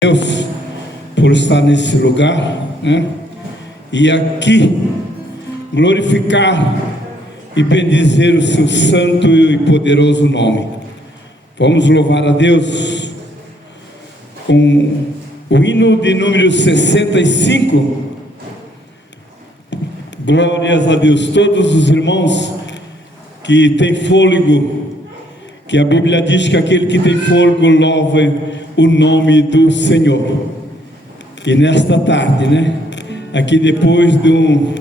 Deus por estar nesse lugar, né? E aqui glorificar e bendizer o seu santo e poderoso nome. Vamos louvar a Deus com o hino de número 65. Glórias a Deus. Todos os irmãos que têm fôlego, que a Bíblia diz que aquele que tem fôlego louva o nome do Senhor. E nesta tarde, aqui depois de um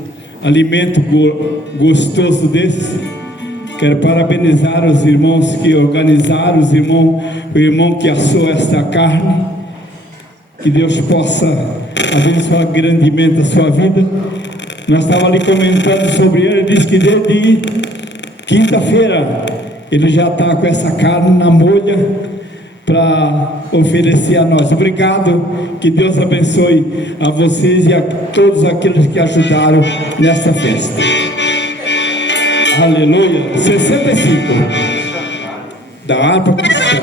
alimento gostoso desse, quero parabenizar os irmãos que organizaram, o irmão que assou esta carne. Que Deus possa abençoar grandemente a sua vida. Nós estávamos ali comentando sobre ele. Ele disse que desde quinta-feira ele já está com essa carne na molha para oferecer a nós. Obrigado, que Deus abençoe a vocês e a todos aqueles que ajudaram nessa festa. Aleluia. 65 da harpa cristã.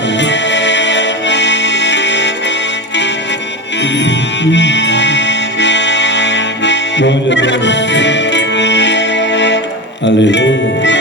Glória a Deus. Aleluia.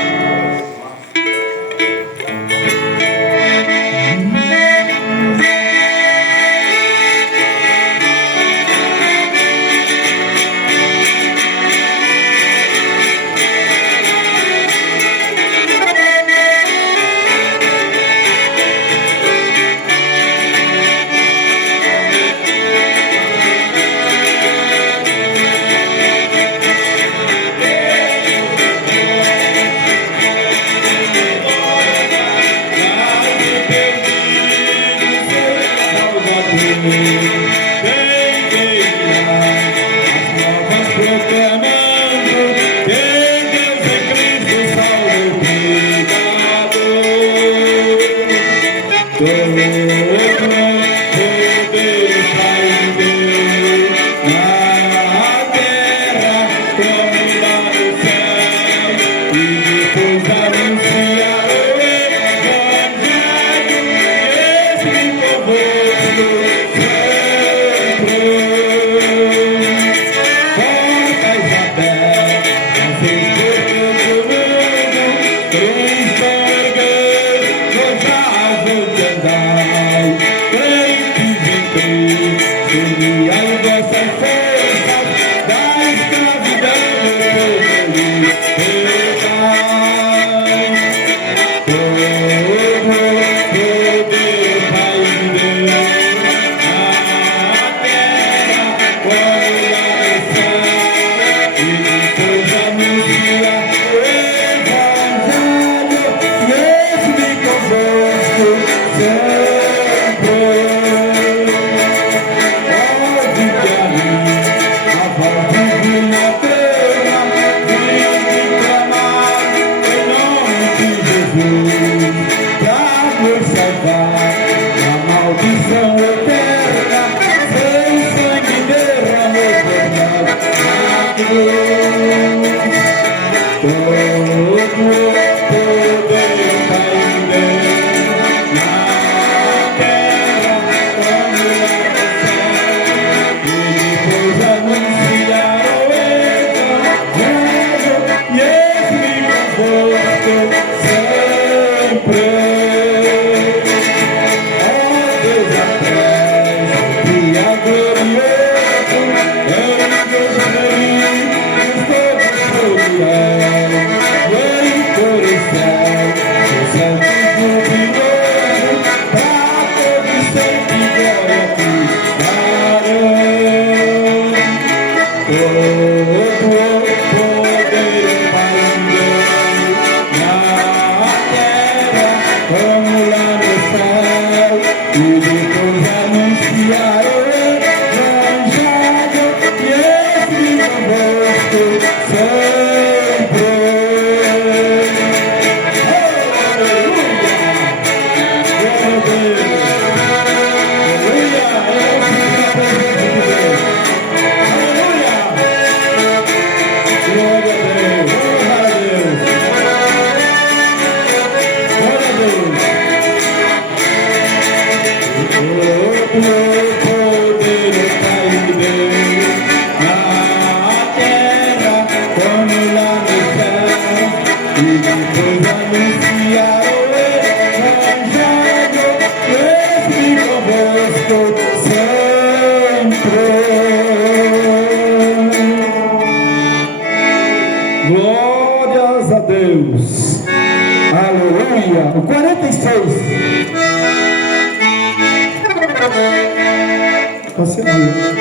Você aleluia!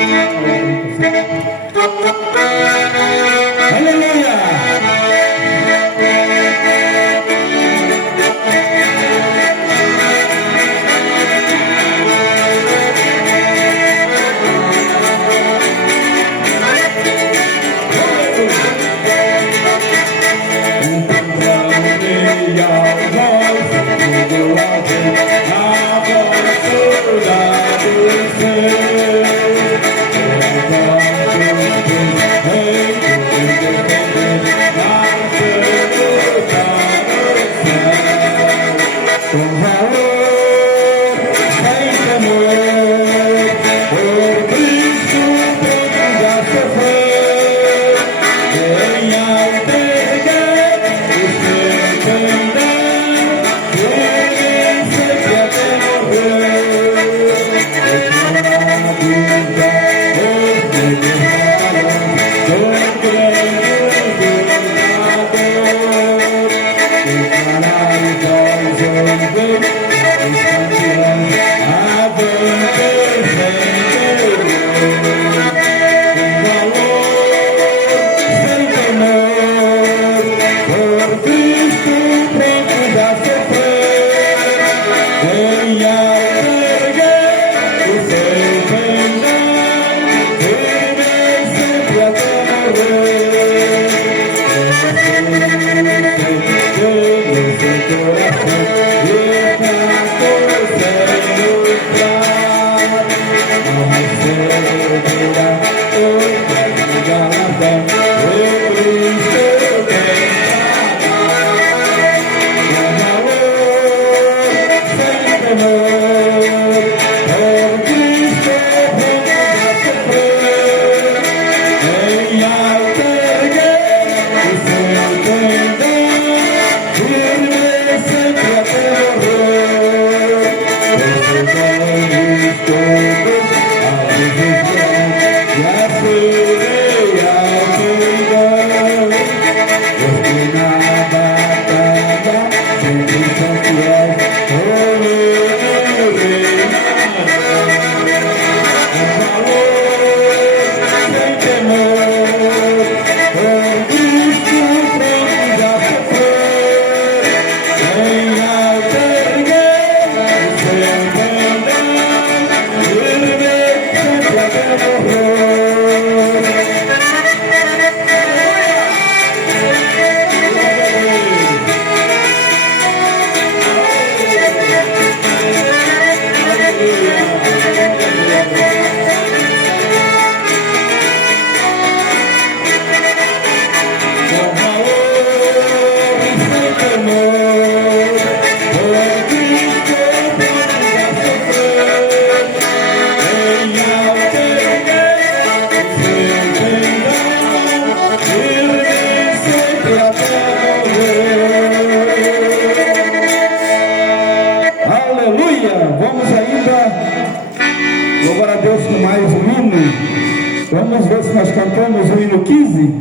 Vamos ver se nós cantamos o hino 15.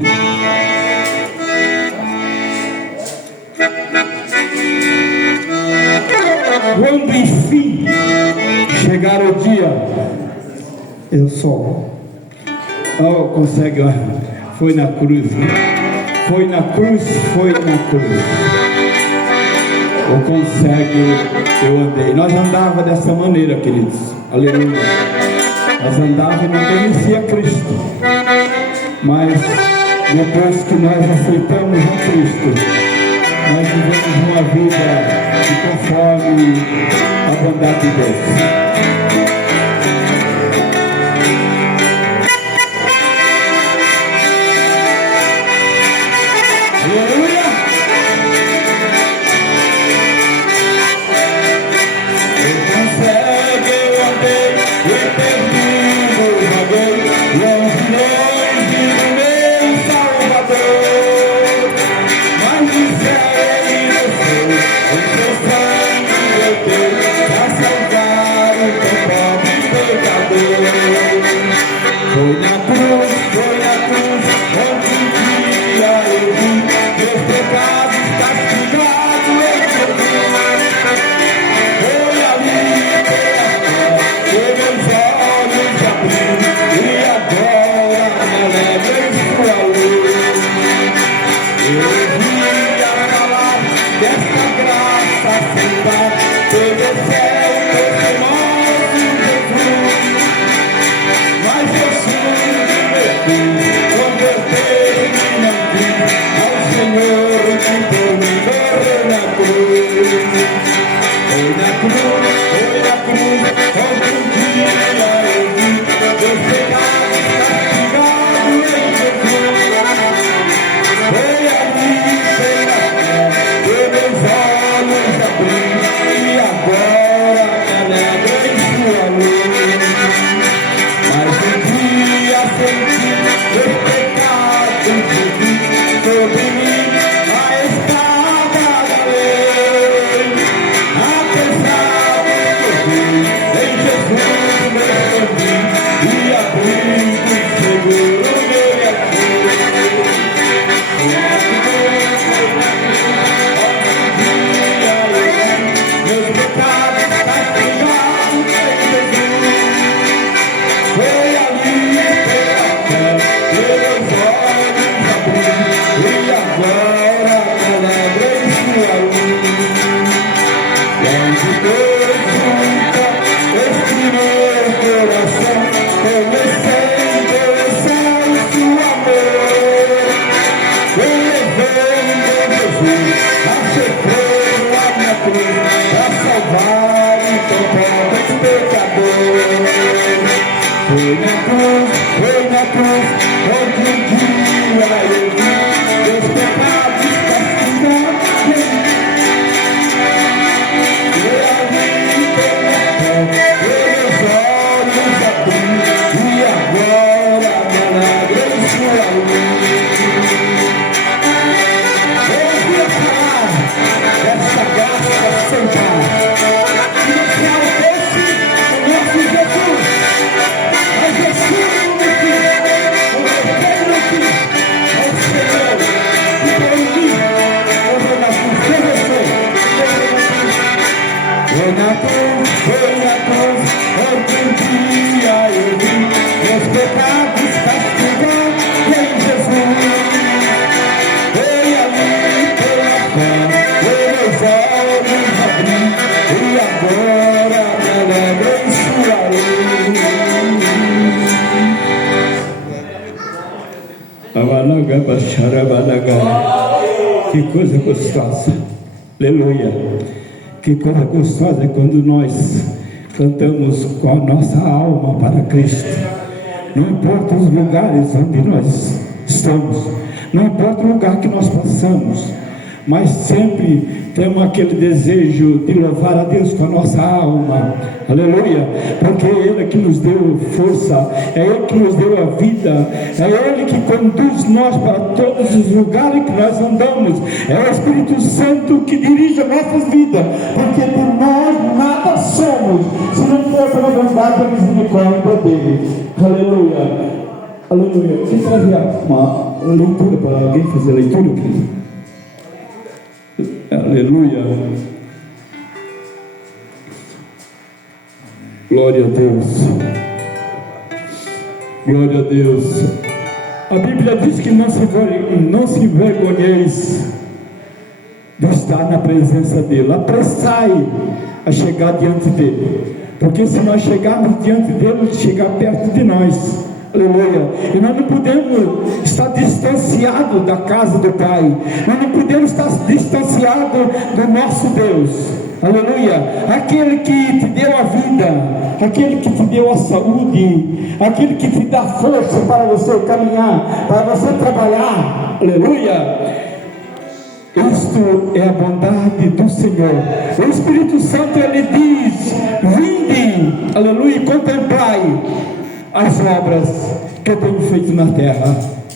Quando enfim chegar o dia, eu sou. Oh, consegue, foi na cruz, né? Foi na cruz, foi na cruz. Eu consigo, eu andei. Nós andava dessa maneira, queridos. Aleluia. Nós andávamos e não conhecia Cristo, mas depois que nós aceitamos a Cristo, nós vivemos uma vida conforme a bondade de Deus. Que coisa gostosa, aleluia. Que coisa gostosa é quando nós cantamos com a nossa alma para Cristo. Não importa os lugares onde nós estamos, não importa o lugar que nós passamos, mas sempre temos aquele desejo de louvar a Deus com a nossa alma, aleluia, porque é Ele que nos deu força, é Ele que nos deu a vida, é Ele que conduz nós para todos os lugares que nós andamos, é o Espírito Santo que dirige a nossa vida, porque por nós nada somos, se não for pela bondade e misericórdia dele, aleluia, aleluia. Quem trazia uma leitura para alguém fazer a leitura, querido? Aleluia. Glória a Deus. Glória a Deus. A Bíblia diz que não se envergonheis de estar na presença dele. Apressai a chegar diante dele, porque se nós chegarmos diante dele, ele chegar perto de nós. Aleluia. E nós não podemos estar distanciados da casa do Pai, nós não podemos estar distanciados do nosso Deus. Aleluia. Aquele que te deu a vida, aquele que te deu a saúde, aquele que te dá força para você caminhar, para você trabalhar. Aleluia. Isto é a bondade do Senhor. O Espírito Santo, ele diz: vinde, aleluia, e contemplai as obras que eu tenho feito na terra.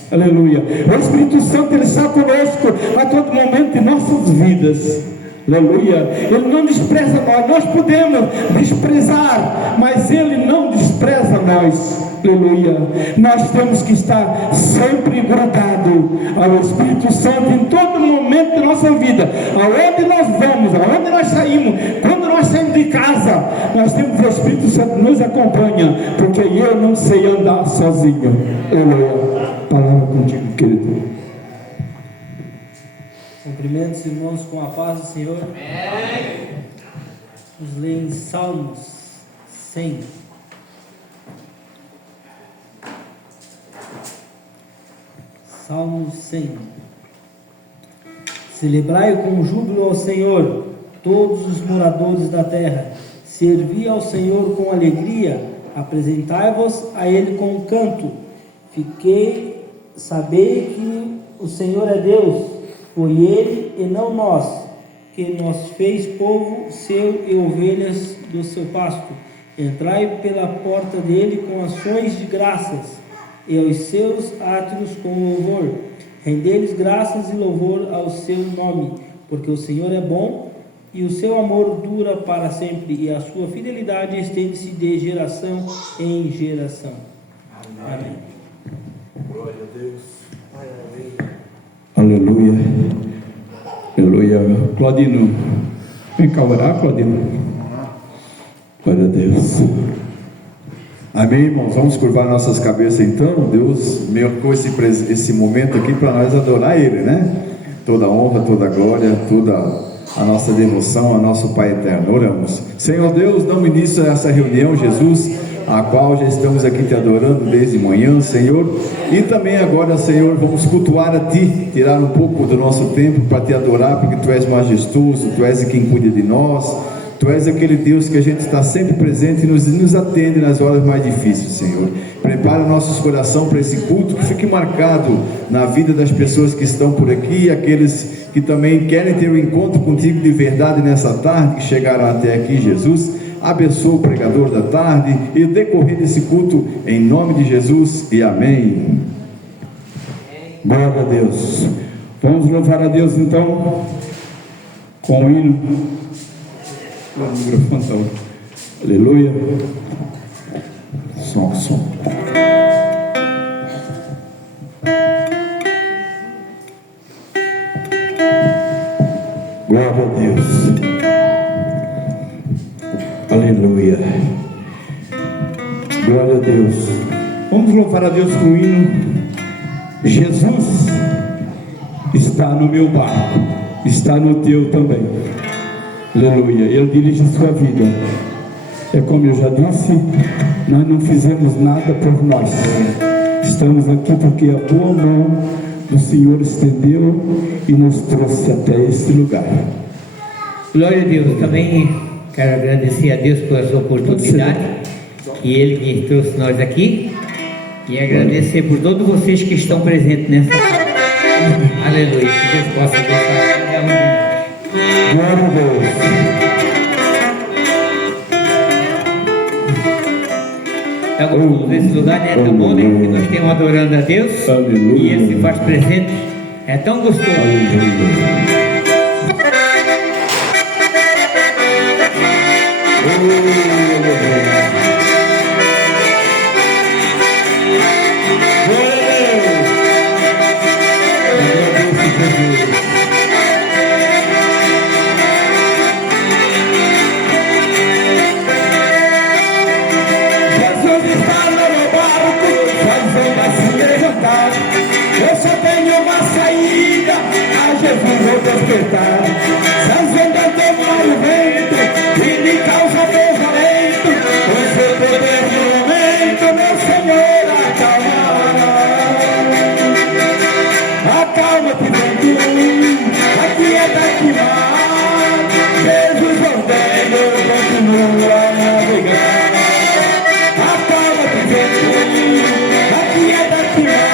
Aleluia. O Espírito Santo, ele está conosco a todo momento de nossas vidas. Aleluia. Ele não despreza nós podemos desprezar, mas ele não despreza nós. Aleluia. Nós temos que estar sempre grudado ao Espírito Santo em todo momento da nossa vida. Aonde nós vamos, aonde nós saímos, quando nós saímos de casa, nós temos o Espírito Santo que nos acompanha, porque eu não sei andar sozinho. Aleluia. Palavra contigo, querido. Cumprimentos, irmãos, com a paz do Senhor. Amém. Vamos ler em Salmos 100. Salmos 100. Celebrai com júbilo ao Senhor, todos os moradores da terra. Servi ao Senhor com alegria, apresentai-vos a Ele com canto. Sabei que o Senhor é Deus, foi Ele e não nós, que nos fez povo seu e ovelhas do seu pasto. Entrai pela porta dele com ações de graças, e aos seus átrios com louvor. Rendei-lhes graças e louvor ao seu nome, porque o Senhor é bom e o seu amor dura para sempre, e a sua fidelidade estende-se de geração em geração. Amém. Glória a Deus. Aleluia. Aleluia. Claudino, vem cá orar, Claudino. Glória a Deus. Amém, irmãos? Vamos curvar nossas cabeças então. Deus marcou esse momento aqui para nós adorar Ele, né? Toda honra, toda glória, toda a nossa devoção a nosso Pai eterno. Oramos. Senhor Deus, damos início a essa reunião, Jesus, a qual já estamos aqui te adorando desde manhã, Senhor. E também agora, Senhor, vamos cultuar a Ti, tirar um pouco do nosso tempo para Te adorar, porque Tu és majestoso, Tu és quem cuida de nós. Tu és aquele Deus que a gente está sempre presente e nos atende nas horas mais difíceis, Senhor. Prepara nossos corações para esse culto, que fique marcado na vida das pessoas que estão por aqui, e aqueles que também querem ter um encontro contigo de verdade nessa tarde, que chegaram até aqui, Jesus. Abençoa o pregador da tarde e o decorrer desse culto, em nome de Jesus, e amém. Glória a Deus. Vamos louvar a Deus então com o hino. O microfone está. Aleluia. Som. Glória a Deus. Aleluia. Glória a Deus. Vamos louvar a Deus com o hino. Jesus está no meu barco, está no teu também. Aleluia. Ele dirige a sua vida. É como eu já disse, nós não fizemos nada por nós. Estamos aqui porque a boa mão do Senhor estendeu e nos trouxe até este lugar. Glória a Deus. Também quero agradecer a Deus por essa oportunidade que Ele me trouxe nós aqui, e agradecer por todos vocês que estão presentes nessa tarde. Aleluia. Que Deus possa abençoar cada um de nós. Glória a Deus. É gostoso esse lugar, né? É tão bom, né? Que nós estamos adorando a Deus. Aleluia. E Ele se faz presente. É tão gostoso. Eu só tenho uma saída, a Jesus vou despertar. Se as ondas tomar o vento e me causa desalento, o seu poder de momento, meu Senhor, acalmará. Acalma-te, vento, aquieta-te, mar. Jesus ordena, eu continuo a navegar. Acalma-te, vento, aquieta-te, mar.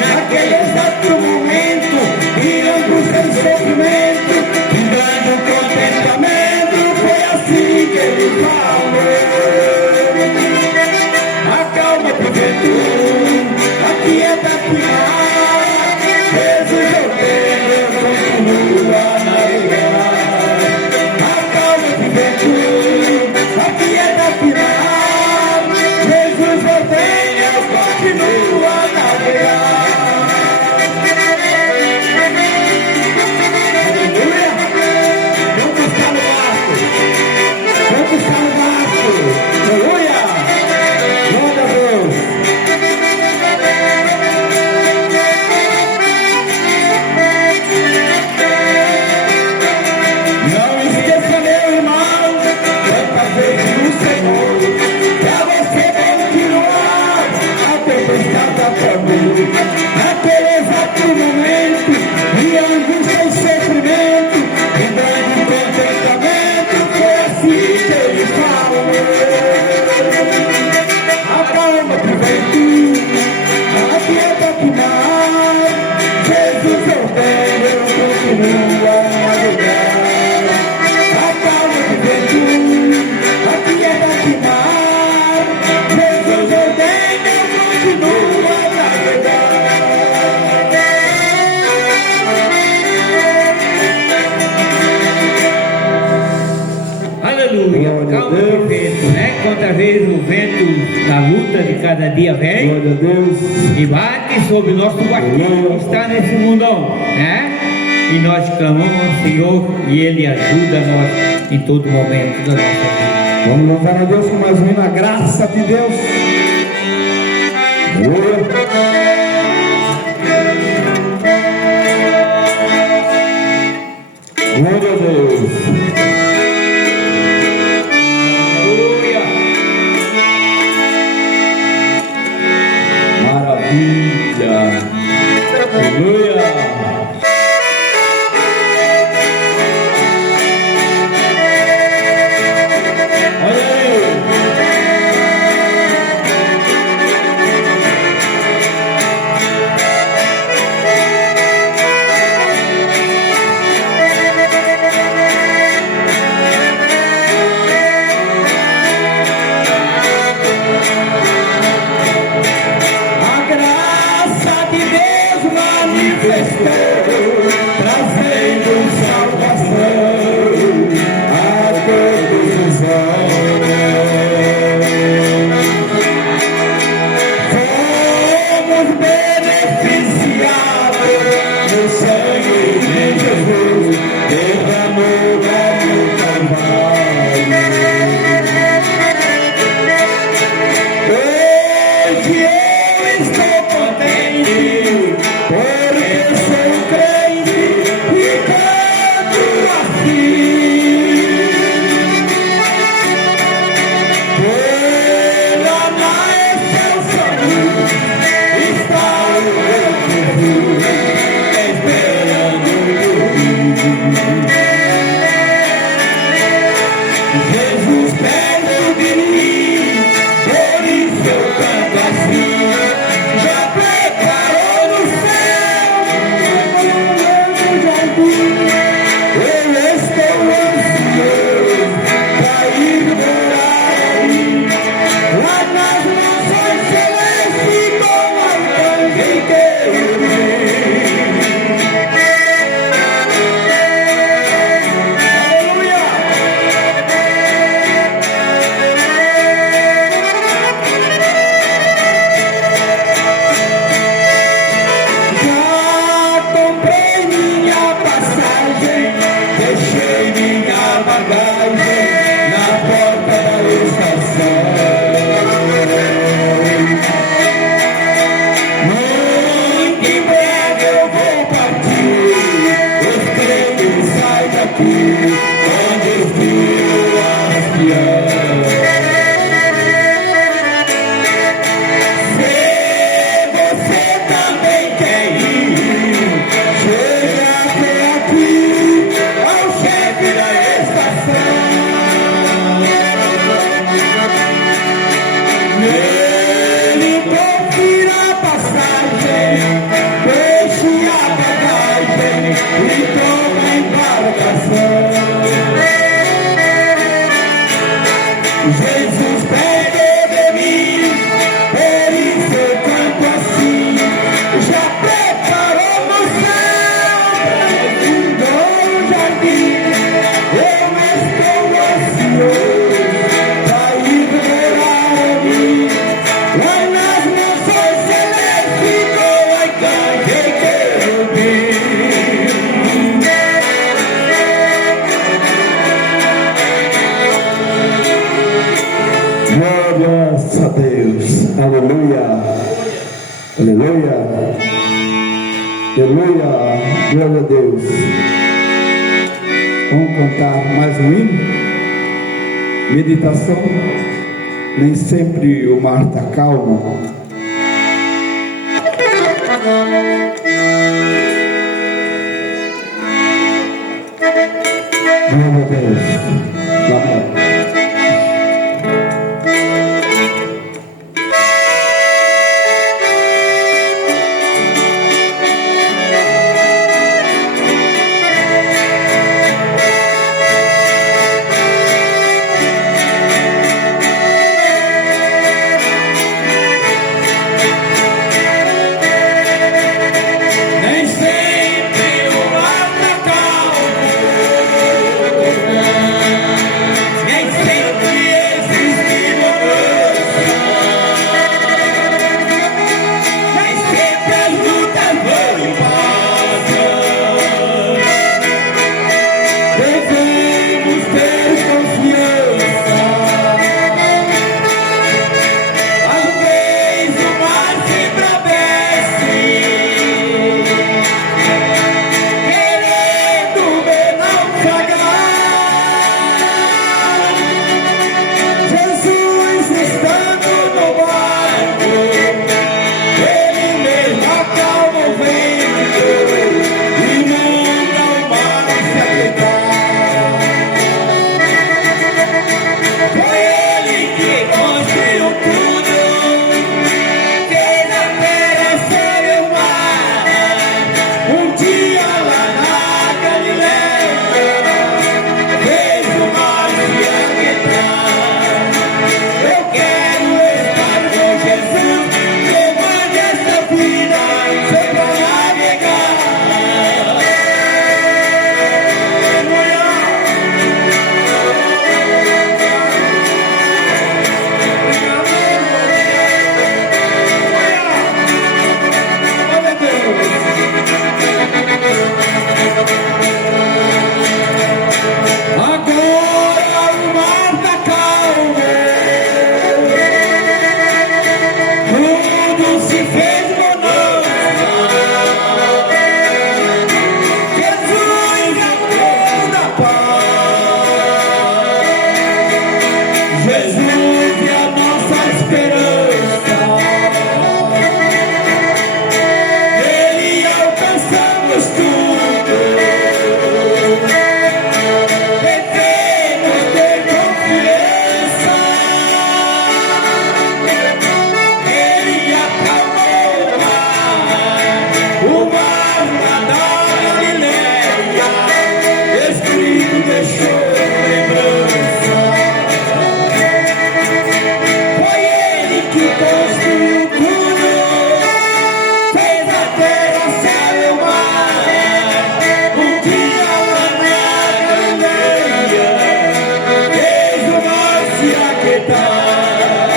Naquele exato momento, virando sem sofrimento, dando contentamento, foi assim que ele falou. Acalma-te, vento, aquieta-te, mar. Jesus ordena, eu continuo a navegar. Acalma-te, vento, aquieta-te, mar. Jesus ordena, eu continuo a navegar. Aleluia! Vamos estar no barco. Vamos estar no barco. Aleluia! Glória a Deus. Não esqueça, meu irmão, quantas vezes Aleluia. Glória a Calma Deus. do vento, né? Contra vez o vento da luta de cada dia vem Glória a Deus. e bate sobre o nosso barquinho que está nesse mundão, né? E nós clamamos ao Senhor e Ele ajuda nós em todo momento da nossa vida. Vamos louvar a Deus com mais um hino, a graça de Deus. Aleluia. Glória a Deus. Aleluia. Maravilha. Aleluia. Olha aí. A graça de Deus manifestou, trazendo salvação a todos os homens. Fomos beneficiados no sangue de Jesus, derramou no Calvário. Hoje eu estou contente, porque sou crente e canto assim. Pela maestra saúde está o meu Jesus, esperando por mim. Jesus perto de mim, por isso eu canto assim. Já preparou no céu um jardim. Eu estou ansioso para ir morar aí, lá nas nações celestes, com arcanjo querubim. Aleluia! Já comprei minha passagem, deixei minha bagagem na porta da estação. Muito em breve eu vou partir, os crentes saem daqui, com destino ancião. Se você também quer ir, chega até aqui, ao chefe da estação. Nele confira a passagem, deixe a bagagem e toma a embarcação. Jesus pede de mim, por isso eu canto assim. Já preparou no céu um bom jardim. Eu estou ansioso para ir morar ali, lá nas nações celestes, com arcanjo e querubim. Glórias a Deus, aleluia, aleluia, aleluia, glória a Deus. Vamos cantar mais um hino? Meditação. Nem sempre o mar está calmo. Glória a Deus. Glória. Nem sempre o mar tá calmo. Jesus é a nossa esperança. Nele alcançamos tudo. Devemos ter confiança. Ele acalmou o mar na Galileia. Espírito deixou lembrança. Foi ele que construiu tudo, fez a terra, céu e o mar. Um dia lá na Galileia, fez o mar se aquietar.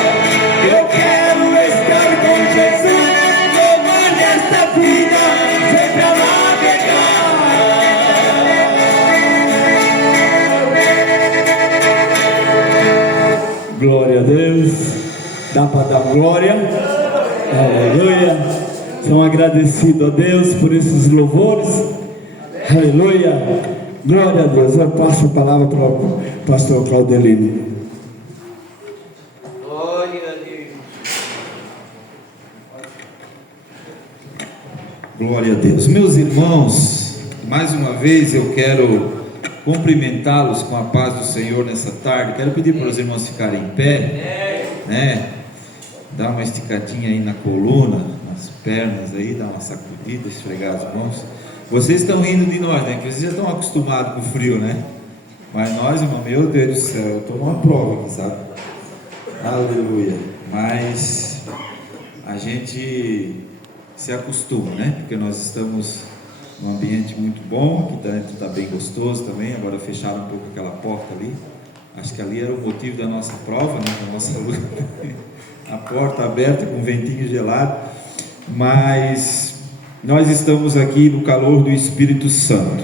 Eu quero estar com Jesus, no mar desta vida, sempre a navegar. Glória a Deus, dá para dar glória, aleluia. São agradecidos a Deus por esses louvores, aleluia, glória a Deus. Eu passo a palavra para o pastor Claudelino. Glória a Deus. Glória a Deus. Meus irmãos, mais uma vez eu quero cumprimentá-los com a paz do Senhor nessa tarde. Quero pedir para os irmãos ficarem em pé, né? Dar uma esticadinha aí na coluna, nas pernas aí, dar uma sacudida, esfregar as mãos. Vocês estão rindo de nós, né? Porque vocês já estão acostumados com o frio, né? Mas nós, irmão, meu Deus do céu, eu estou numa prova aqui, sabe? Aleluia. Mas a gente se acostuma, né? Porque nós estamos num ambiente muito bom, aqui dentro está bem gostoso também. Agora fecharam um pouco aquela porta ali. Acho que ali era o motivo da nossa prova, né? Da nossa luta. A porta aberta com ventinho gelado. Mas nós estamos aqui no calor do Espírito Santo.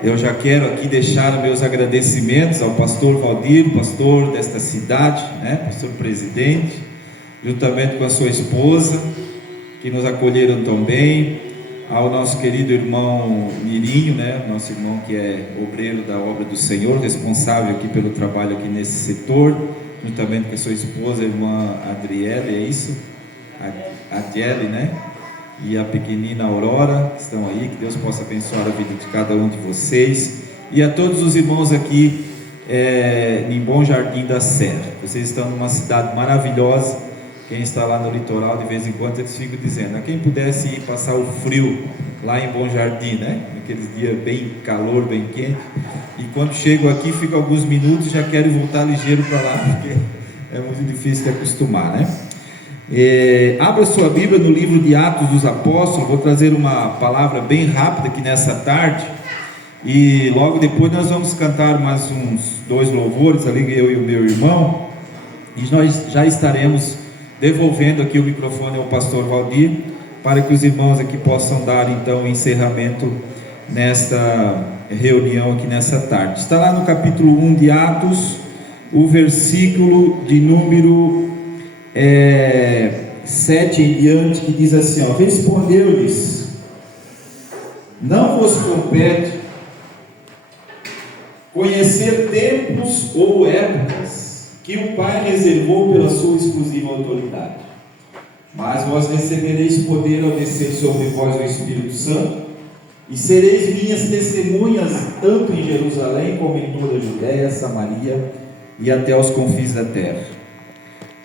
Eu já quero aqui deixar meus agradecimentos ao pastor Valdir, pastor desta cidade, né? Pastor presidente, juntamente com a sua esposa, que nos acolheram tão bem, ao nosso querido irmão Mirinho, né? Nosso irmão que é obreiro da obra do Senhor, responsável aqui pelo trabalho aqui nesse setor, juntamente com a sua esposa, a irmã Adriele, é isso? Adriele, né? E a pequenina Aurora, que estão aí, que Deus possa abençoar a vida de cada um de vocês, e a todos os irmãos aqui em Bom Jardim da Serra. Vocês estão numa cidade maravilhosa. Quem está lá no litoral, de vez em quando eles ficam dizendo, quem pudesse ir passar o frio lá em Bom Jardim, né? Naqueles dias bem calor, bem quente, e quando chegam aqui, ficam alguns minutos e já querem voltar ligeiro para lá, porque é muito difícil de acostumar, né? Abra sua Bíblia no livro de Atos dos Apóstolos. Vou trazer uma palavra bem rápida aqui nessa tarde, e logo depois nós vamos cantar mais uns 2 louvores ali, eu e o meu irmão, e nós já estaremos devolvendo aqui o microfone ao pastor Valdir, para que os irmãos aqui possam dar então o encerramento nesta reunião aqui nessa tarde. Está lá no capítulo 1 de Atos, o versículo de número 7 em diante, que diz assim, respondeu-lhes, não vos compete conhecer tempos ou épocas que o Pai reservou pela sua exclusiva autoridade, mas vós recebereis poder ao descer sobre vós o Espírito Santo, e sereis minhas testemunhas, tanto em Jerusalém como em toda a Judéia, Samaria e até aos confins da terra.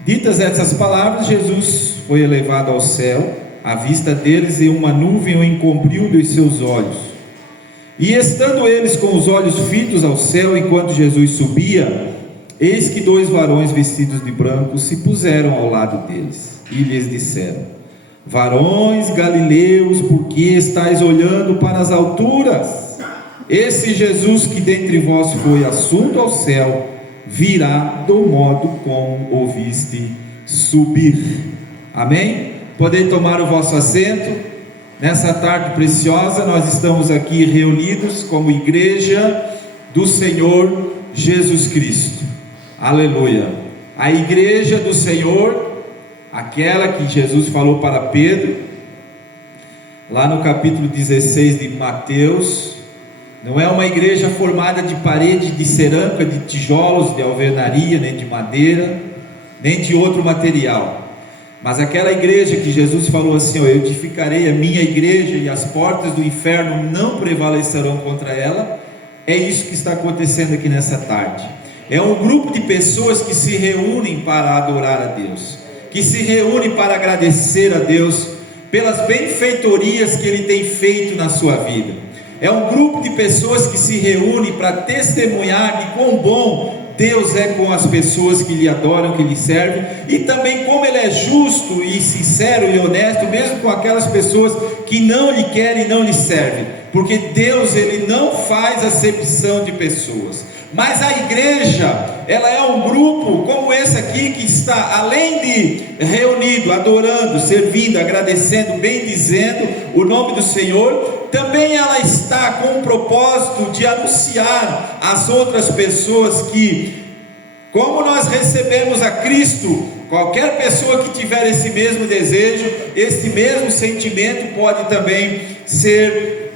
Ditas essas palavras, Jesus foi elevado ao céu, à vista deles, e uma nuvem o encobriu dos seus olhos. E estando eles com os olhos fitos ao céu, enquanto Jesus subia, eis que 2 varões vestidos de branco se puseram ao lado deles, e lhes disseram, varões galileus, por que estáis olhando para as alturas? Esse Jesus que dentre vós foi assunto ao céu, virá do modo como o viste subir. Amém? Podem tomar o vosso assento. Nessa tarde preciosa, nós estamos aqui reunidos como igreja do Senhor Jesus Cristo. Aleluia. A igreja do Senhor, aquela que Jesus falou para Pedro, lá no capítulo 16 de Mateus, Não é uma igreja formada de parede de cerâmica, de tijolos, de alvenaria, nem de madeira, nem de outro material. Mas aquela igreja que Jesus falou assim: eu edificarei a minha igreja e as portas do inferno não prevalecerão contra ela. É isso que está acontecendo aqui nessa tarde. É um grupo de pessoas que se reúnem para adorar a Deus, que se reúnem para agradecer a Deus pelas benfeitorias que Ele tem feito na sua vida. É um grupo de pessoas que se reúnem para testemunhar de quão bom Deus é com as pessoas que lhe adoram, que lhe servem, e também como Ele é justo e sincero e honesto, mesmo com aquelas pessoas que não lhe querem e não lhe servem, porque Deus, Ele não faz acepção de pessoas. Mas a igreja, ela é um grupo como esse aqui, que está, além de reunido, adorando, servindo, agradecendo, bendizendo o nome do Senhor, também ela está com o propósito de anunciar às outras pessoas que, como nós recebemos a Cristo, qualquer pessoa que tiver esse mesmo desejo, esse mesmo sentimento, pode também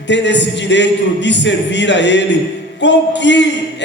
ter esse direito de servir a Ele. Com que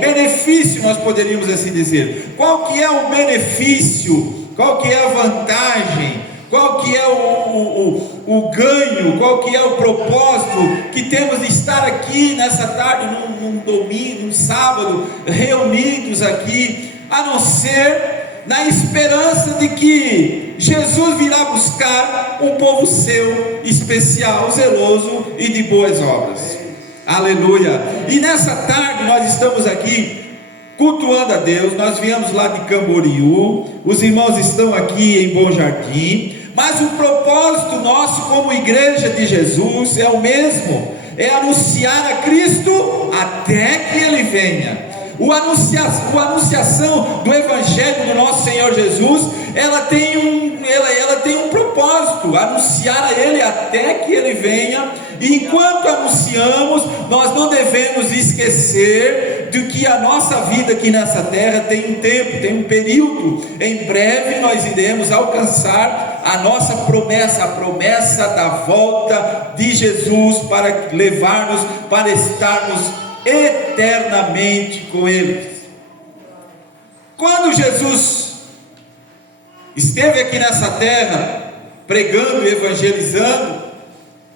benefício nós poderíamos assim dizer? Qual que é o benefício? Qual que é a vantagem? Qual que é o ganho? Qual que é o propósito que temos de estar aqui nessa tarde, num domingo, num sábado, reunidos aqui, a não ser na esperança de que Jesus virá buscar um povo seu, especial, zeloso e de boas obras. Aleluia! E nessa tarde nós estamos aqui cultuando a Deus. Nós viemos lá de Camboriú, os irmãos estão aqui em Bom Jardim, mas o propósito nosso como igreja de Jesus é o mesmo, é anunciar a Cristo até que Ele venha. A anunciação do Evangelho do nosso Senhor Jesus, ela tem um propósito, anunciar a Ele até que Ele venha. E enquanto anunciamos, nós não devemos esquecer de que a nossa vida aqui nessa terra tem um tempo, tem um período. Em breve nós iremos alcançar a nossa promessa, a promessa da volta de Jesus, para levar-nos, para estarmos eternamente com Ele. Quando Jesus esteve aqui nessa terra, pregando e evangelizando,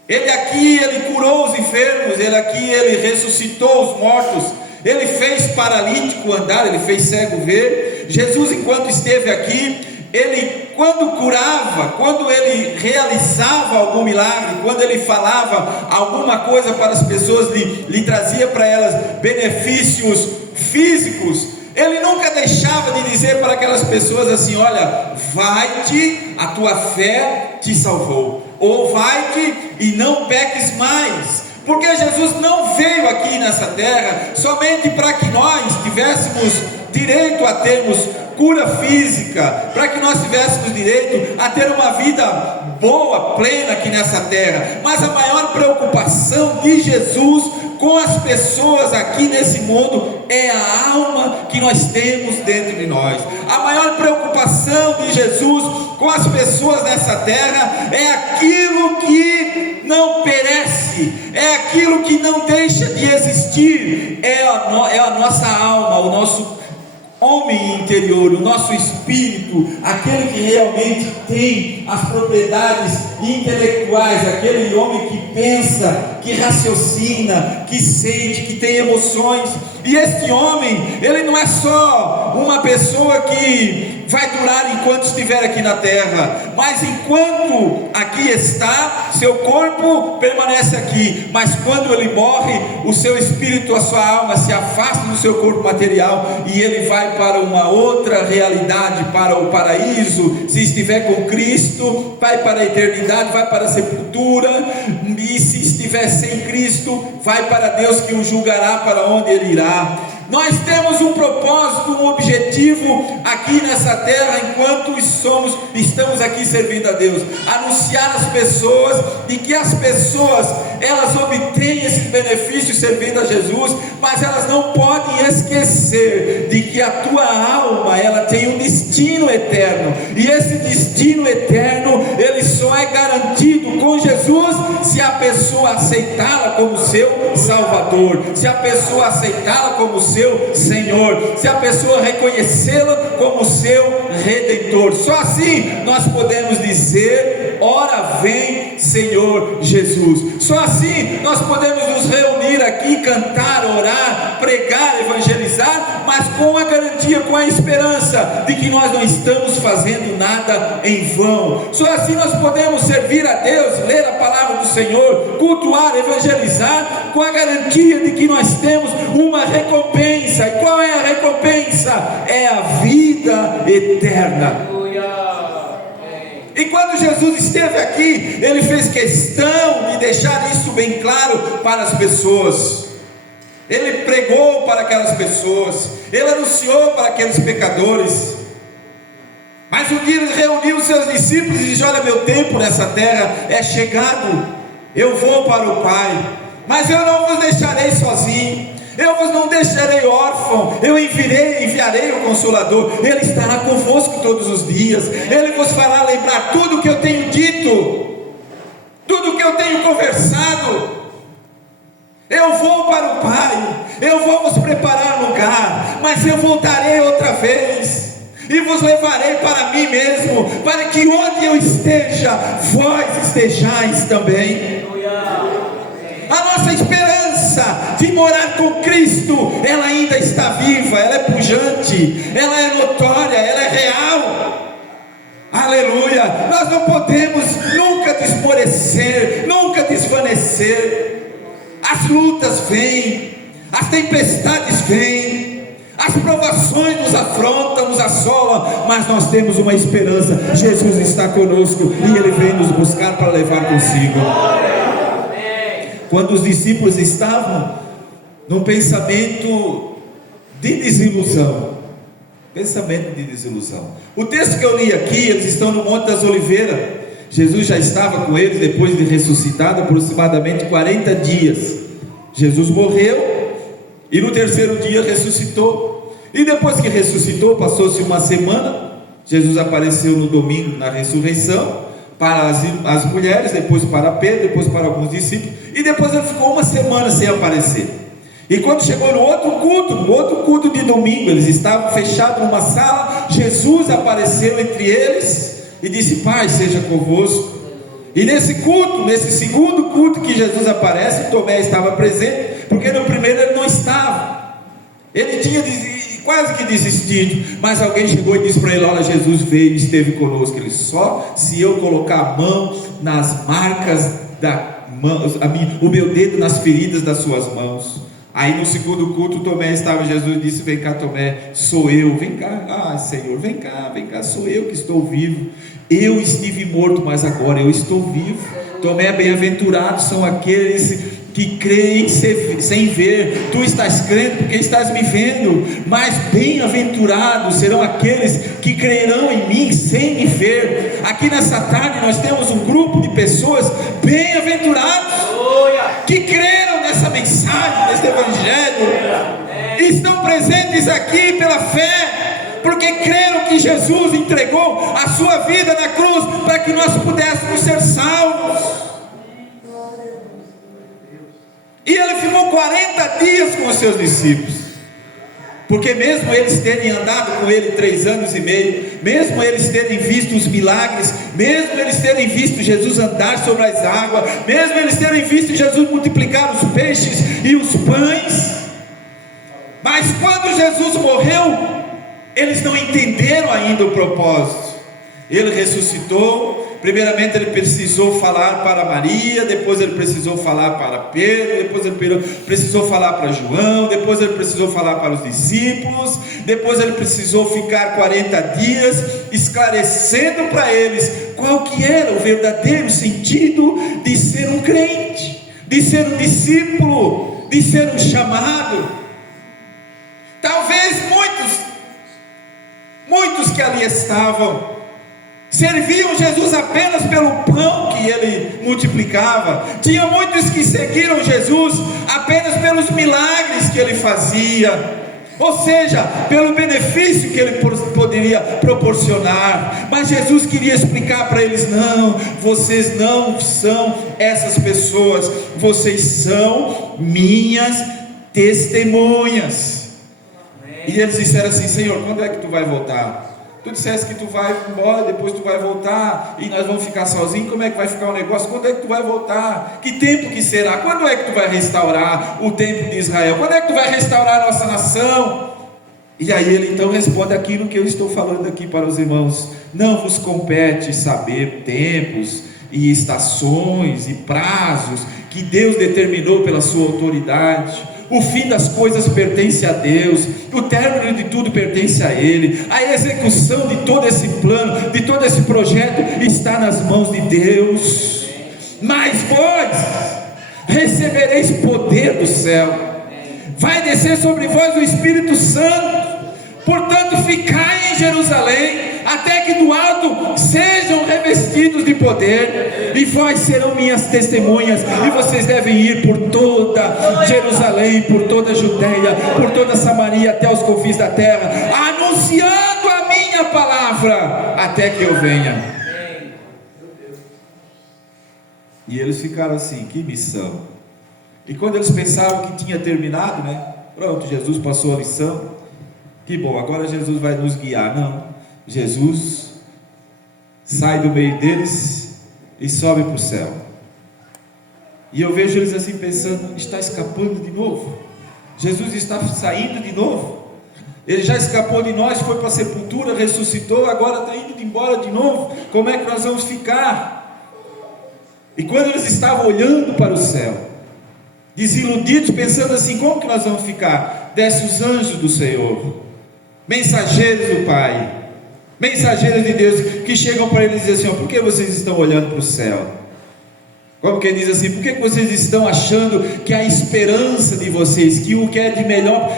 Ele curou os enfermos, Ele ressuscitou os mortos, Ele fez paralítico andar, Ele fez cego ver. Jesus, enquanto esteve aqui, Ele, quando curava, quando Ele realizava algum milagre, quando Ele falava alguma coisa para as pessoas, lhe trazia para elas benefícios físicos, Ele nunca deixava de dizer para aquelas pessoas assim: olha, vai-te, a tua fé te salvou, ou vai-te e não peques mais. Porque Jesus não veio aqui nessa terra somente para que nós tivéssemos direito a termos cura física, para que nós tivéssemos direito a ter uma vida boa, plena aqui nessa terra. Mas a maior preocupação de Jesus com as pessoas aqui nesse mundo é a alma que nós temos dentro de nós. A maior preocupação de Jesus com as pessoas nessa terra é aquilo que não perece, é aquilo que não deixa de existir, é a nossa alma, o nosso homem interior, o nosso espírito, aquele que realmente tem as propriedades intelectuais, aquele homem que pensa, que raciocina, que sente, que tem emoções. E este homem, ele não é só uma pessoa que vai durar enquanto estiver aqui na terra, mas enquanto aqui está, seu corpo permanece aqui, mas quando ele morre, o seu espírito, a sua alma se afasta do seu corpo material e ele vai para uma outra realidade, para o paraíso. Se estiver com Cristo, vai para a eternidade, vai para a sepultura, e se estiver sem Cristo, vai para Deus, que o julgará para onde ele irá. Nós temos um propósito, um objetivo aqui nessa terra, enquanto estamos aqui servindo a Deus: anunciar às pessoas, e que as pessoas, elas obtêm esses benefícios servindo a Jesus, mas elas não podem esquecer de que a tua alma, ela tem um destino eterno, e esse destino eterno, ele só é garantido com Jesus, se a pessoa pessoa aceitá-la como seu Salvador, se a pessoa aceitá-la como seu Senhor, se a pessoa reconhecê-la como seu Redentor. Só assim nós podemos dizer: ora vem, Senhor Jesus. Só assim nós podemos nos reunir aqui, cantar, orar, pregar, evangelizar, mas com a garantia, com a esperança de que nós não estamos fazendo nada em vão. Só assim nós podemos servir a Deus, ler a palavra do Senhor, cultuar, evangelizar, com a garantia de que nós temos uma recompensa. E qual é a recompensa? É a vida eterna. E quando Jesus esteve aqui, Ele fez questão de deixar isso bem claro para as pessoas. Ele pregou para aquelas pessoas, Ele anunciou para aqueles pecadores. Mas um dia Ele reuniu os seus discípulos e disse: olha, meu tempo nessa terra é chegado, eu vou para o Pai, mas eu não vos deixarei sozinho, eu vos não deixarei órfão, eu enviarei o Consolador, Ele estará convosco todos os dias, Ele vos fará lembrar tudo o que eu tenho dito, tudo o que eu tenho conversado. Eu vou para o Pai, eu vou vos preparar lugar, mas eu voltarei outra vez, e vos levarei para mim mesmo, para que onde eu esteja, vós estejais também. A nossa esperança de morar com Cristo, ela ainda está viva, ela é pujante, ela é notória, ela é real. Aleluia! Nós não podemos nunca desmorecer, nunca desvanecer. As lutas vêm, as tempestades vêm, as provações nos afrontam, nos assolam, mas nós temos uma esperança: Jesus está conosco e Ele vem nos buscar para levar consigo. Quando os discípulos estavam num pensamento de desilusão, o texto que eu li aqui, eles estão no Monte das Oliveiras. Jesus já estava com eles depois de ressuscitado, aproximadamente 40 dias. Jesus morreu e no terceiro dia ressuscitou. E depois que ressuscitou, passou-se uma semana. Jesus apareceu no domingo na ressurreição para as mulheres, depois para Pedro, depois para alguns discípulos, e depois ele ficou uma semana sem aparecer. E quando chegou no outro culto de domingo, eles estavam fechados numa sala. Jesus apareceu entre eles e disse: Pai seja convosco. E nesse culto, nesse segundo culto que Jesus aparece, Tomé estava presente, porque no primeiro ele não estava, ele tinha quase que desistido, mas alguém chegou e disse para ele: olha, Jesus veio e esteve conosco. Ele: só se eu colocar a mão nas marcas da mão, o meu dedo nas feridas das suas mãos. Aí no segundo culto, Tomé estava, Jesus disse: vem cá, Tomé, sou eu, vem cá, Senhor, vem cá, sou eu que estou vivo. Eu estive morto, mas agora eu estou vivo. Tomé, bem-aventurados são aqueles que creem sem ver. Tu estás crendo porque estás me vendo, mas bem-aventurados serão aqueles que crerão em mim sem me ver. Aqui nessa tarde nós temos um grupo de pessoas bem-aventurados que creram nessa mensagem, nesse evangelho, e estão presentes aqui pela fé, porque creram que Jesus entregou a sua vida na cruz para que nós pudéssemos ser salvos. E ele ficou 40 dias com os seus discípulos, porque mesmo eles terem andado com ele 3 anos e meio, mesmo eles terem visto os milagres, mesmo eles terem visto Jesus andar sobre as águas, mesmo eles terem visto Jesus multiplicar os peixes e os pães, mas quando Jesus morreu, eles não entenderam ainda o propósito. Ele ressuscitou. Primeiramente ele precisou falar para Maria, depois ele precisou falar para Pedro, depois ele precisou falar para João, depois ele precisou falar para os discípulos, depois ele precisou ficar 40 dias esclarecendo para eles qual que era o verdadeiro sentido de ser um crente, de ser um discípulo, de ser um chamado. Talvez muitos que ali estavam serviam Jesus apenas pelo pão que ele multiplicava. Tinha muitos que seguiram Jesus apenas pelos milagres que ele fazia. ou seja, pelo benefício que ele poderia proporcionar. Mas Jesus queria explicar para eles: não, vocês não são essas pessoas, vocês são minhas testemunhas. E eles disseram assim: Senhor, quando é que tu vai voltar? Tu disseste que tu vai embora, depois tu vai voltar, e nós vamos ficar sozinhos. Como é que vai ficar o negócio? Quando é que tu vai voltar? Que tempo que será? Quando é que tu vai restaurar o templo de Israel? Quando é que tu vai restaurar a nossa nação? E aí ele então responde aquilo que eu estou falando aqui para os irmãos: não vos compete saber tempos e estações e prazos que Deus determinou pela sua autoridade. O fim das coisas pertence a Deus, o término de tudo pertence a Ele, a execução de todo esse plano, de todo esse projeto está nas mãos de Deus. Mas vós recebereis poder do céu, vai descer sobre vós o Espírito Santo. Portanto, ficai em Jerusalém, até que do alto sejam revestidos de poder, e vós serão minhas testemunhas. E vocês devem ir por toda Jerusalém, por toda a Judeia, por toda a Samaria, até os confins da terra, anunciando a minha palavra, até que eu venha. E eles ficaram assim: que missão! E quando eles pensavam que tinha terminado, né? Pronto, Jesus passou a lição. Que bom, agora Jesus vai nos guiar. Não, Jesus sai do meio deles e sobe para o céu. E eu vejo eles assim pensando: está escapando de novo? Jesus está saindo de novo? Ele já escapou de nós, foi para a sepultura, ressuscitou, agora está indo embora de novo. Como é que nós vamos ficar? E quando eles estavam olhando para o céu, desiludidos, pensando assim: como que nós vamos ficar? Desce os anjos do Senhor, mensageiros do Pai, mensageiros de Deus, que chegam para eles e dizem assim: por que vocês estão olhando para o céu? Como que diz assim: por que vocês estão achando que a esperança de vocês, que o que é de melhor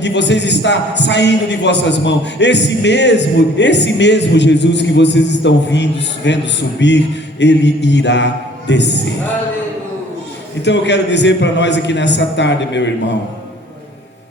de vocês está saindo de vossas mãos? Esse mesmo Jesus que vocês estão vendo subir, ele irá descer. Então eu quero dizer para nós aqui nessa tarde, meu irmão,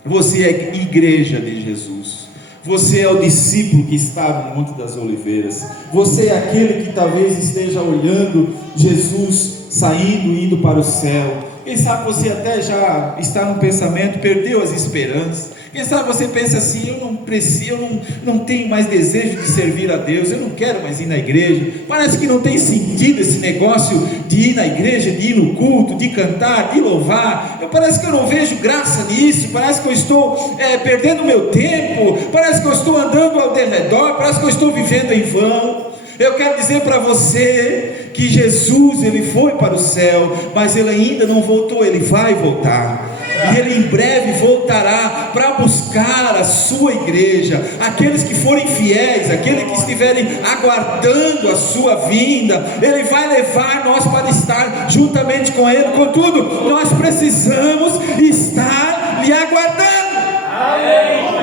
você é igreja de Jesus. Você é o discípulo que está no Monte das Oliveiras. Você é aquele que talvez esteja olhando Jesus saindo, indo para o céu. Quem sabe você até já está num pensamento, perdeu as esperanças. Quem sabe você pensa assim: eu não preciso, eu não tenho mais desejo de servir a Deus, eu não quero mais ir na igreja. Parece que não tem sentido esse negócio de ir na igreja, de ir no culto, de cantar, de louvar. Parece que eu não vejo graça nisso. Parece que eu estou perdendo meu tempo. Parece que eu estou andando ao redor. Parece que eu estou vivendo em vão. Eu quero dizer para você que Jesus, ele foi para o céu, mas ele ainda não voltou. Ele vai voltar, e ele em breve voltará para buscar a sua igreja, aqueles que forem fiéis, aqueles que estiverem aguardando a sua vinda. Ele vai levar nós para estar juntamente com ele. Contudo, nós precisamos estar lhe aguardando.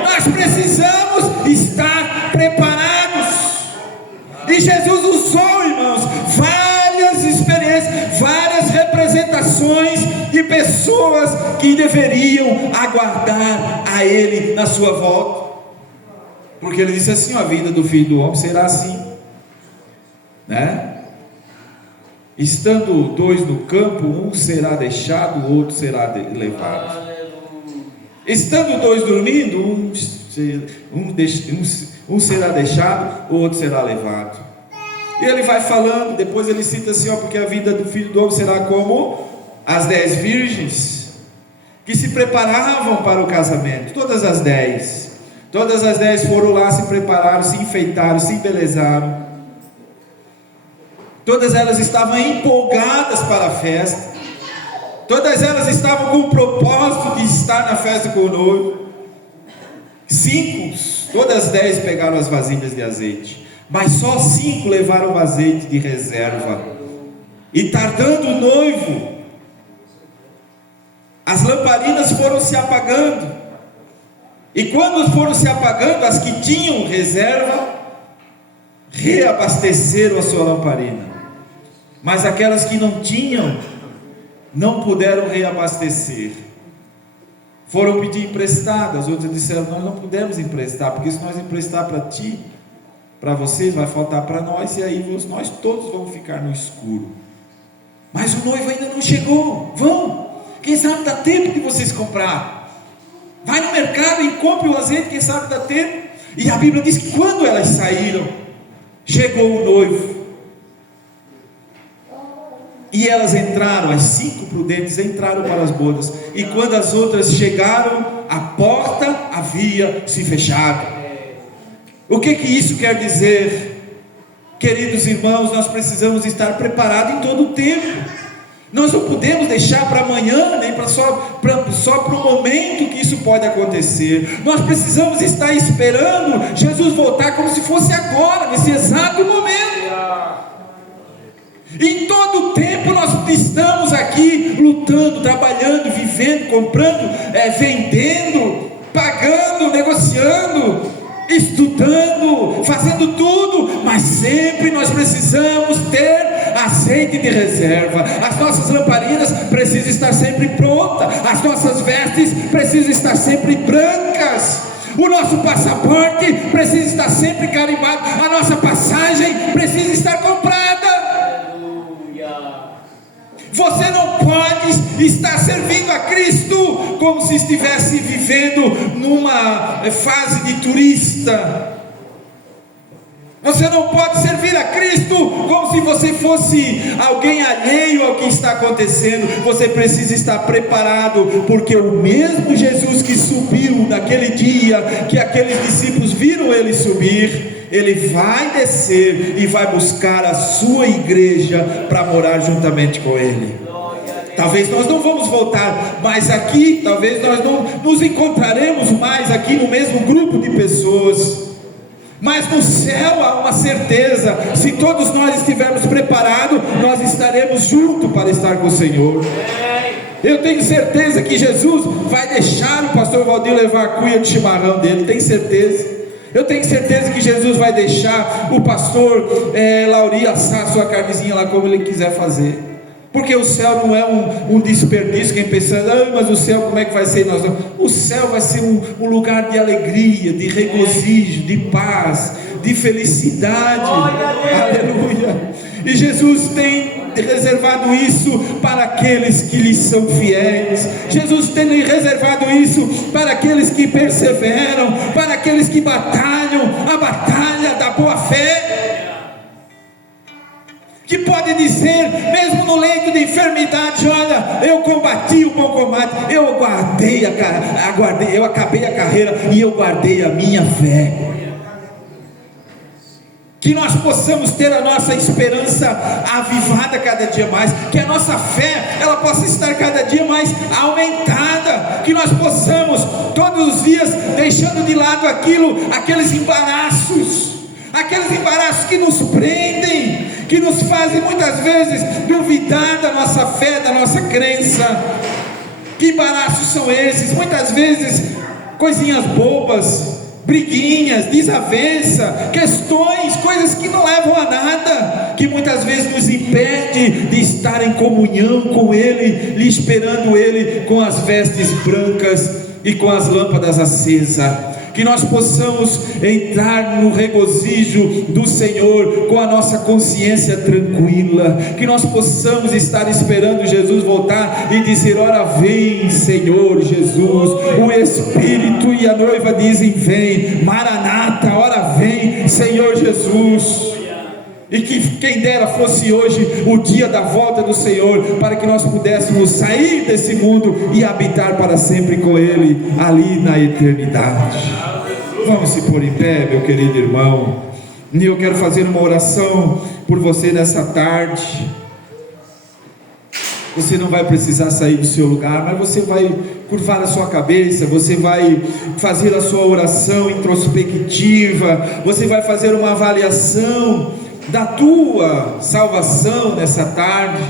Nós precisamos estar preparados. E Jesus usou, irmãos, várias experiências, várias representações de pessoas que deveriam aguardar a Ele na sua volta. Porque Ele disse assim: a vida do Filho do Homem será assim, né? Estando dois no campo, um será deixado, o outro será levado. Estando dois dormindo, um será deixado, o outro será levado. E ele vai falando, depois ele cita assim: porque a vida do Filho do Homem será como as 10 virgens que se preparavam para o casamento. Todas as 10 foram lá, se prepararam, se enfeitaram, se embelezaram. Todas elas estavam empolgadas para a festa. Todas elas estavam com o propósito de estar na festa com o noivo. 5, todas as 10 pegaram as vasilhas de azeite, mas só 5 levaram o azeite de reserva. E tardando o noivo, as lamparinas foram se apagando. E quando foram se apagando, as que tinham reserva reabasteceram a sua lamparina. Mas aquelas que não tinham, não puderam reabastecer. foram pedir emprestado, as outras disseram: nós não podemos emprestar, porque se nós emprestar para ti, para você, vai faltar para nós, e aí nós todos vamos ficar no escuro. Mas o noivo ainda não chegou. Vão, quem sabe dá tempo de vocês comprar. Vai no mercado e compre o azeite, quem sabe dá tempo. E a Bíblia diz que quando elas saíram, chegou o noivo. E elas entraram, as 5 prudentes entraram para as bodas. E quando as outras chegaram, a porta havia se fechado. O que isso quer dizer? Queridos irmãos, nós precisamos estar preparados em todo o tempo. Nós não podemos deixar para amanhã, nem só para o momento que isso pode acontecer. Nós precisamos estar esperando Jesus voltar como se fosse agora, nesse exato momento. Em todo o tempo nós estamos aqui lutando, trabalhando, vivendo, comprando, vendendo, pagando, negociando, estudando, fazendo tudo, mas sempre nós precisamos ter azeite de reserva. As nossas lamparinas precisam estar sempre prontas, as nossas vestes precisam estar sempre brancas, o nosso passaporte precisa estar sempre carimbado, a nossa passagem precisa estar comprada. Você não pode estar servindo a Cristo como se estivesse vivendo numa fase de turista. Você não pode servir a Cristo como se você fosse alguém alheio ao que está acontecendo. Você precisa estar preparado, porque o mesmo Jesus que subiu naquele dia que aqueles discípulos viram ele subir, ele vai descer e vai buscar a sua igreja para morar juntamente com ele. Talvez nós não vamos voltar mais aqui, talvez nós não nos encontraremos mais aqui no mesmo grupo de pessoas, mas no céu há uma certeza: se todos nós estivermos preparados, nós estaremos juntos para estar com o Senhor. Eu tenho certeza que Jesus vai deixar o pastor Valdir levar a cuia de chimarrão dele, tenho certeza. Eu tenho certeza que Jesus vai deixar o pastor Lauri assar a sua carnezinha lá como ele quiser fazer, porque o céu não é um desperdício. Quem pensando: mas o céu como é que vai ser? O céu vai ser um lugar de alegria, de regozijo, de paz, de felicidade. Aleluia. E Jesus tem reservado isso para aqueles que lhe são fiéis. Jesus tem reservado isso para aqueles que perseveram, para aqueles que batalham a batalha da boa fé, que pode dizer, mesmo no leito de enfermidade: olha, eu combati o bom combate, eu acabei a carreira e eu guardei a minha fé. Que nós possamos ter a nossa esperança avivada cada dia mais, que a nossa fé ela possa estar cada dia mais aumentada, que nós possamos todos os dias, deixando de lado aqueles embaraços que nos prendem, que nos fazem muitas vezes duvidar da nossa fé, da nossa crença. Que embaraços são esses? Muitas vezes coisinhas bobas, briguinhas, desavença, questões, coisas que não levam a nada, que muitas vezes nos impede de estar em comunhão com Ele, lhe esperando Ele com as vestes brancas e com as lâmpadas acesas. Que nós possamos entrar no regozijo do Senhor com a nossa consciência tranquila, que nós possamos estar esperando Jesus voltar e dizer: ora vem Senhor Jesus. O Espírito e a noiva dizem: vem, Maranata, ora vem Senhor Jesus. E que quem dera fosse hoje o dia da volta do Senhor, para que nós pudéssemos sair desse mundo e habitar para sempre com Ele ali na eternidade. Vamos se pôr em pé, meu querido irmão. E eu quero fazer uma oração por você nessa tarde. Você não vai precisar sair do seu lugar, mas você vai curvar a sua cabeça, você vai fazer a sua oração introspectiva, você vai fazer uma avaliação da tua salvação nessa tarde,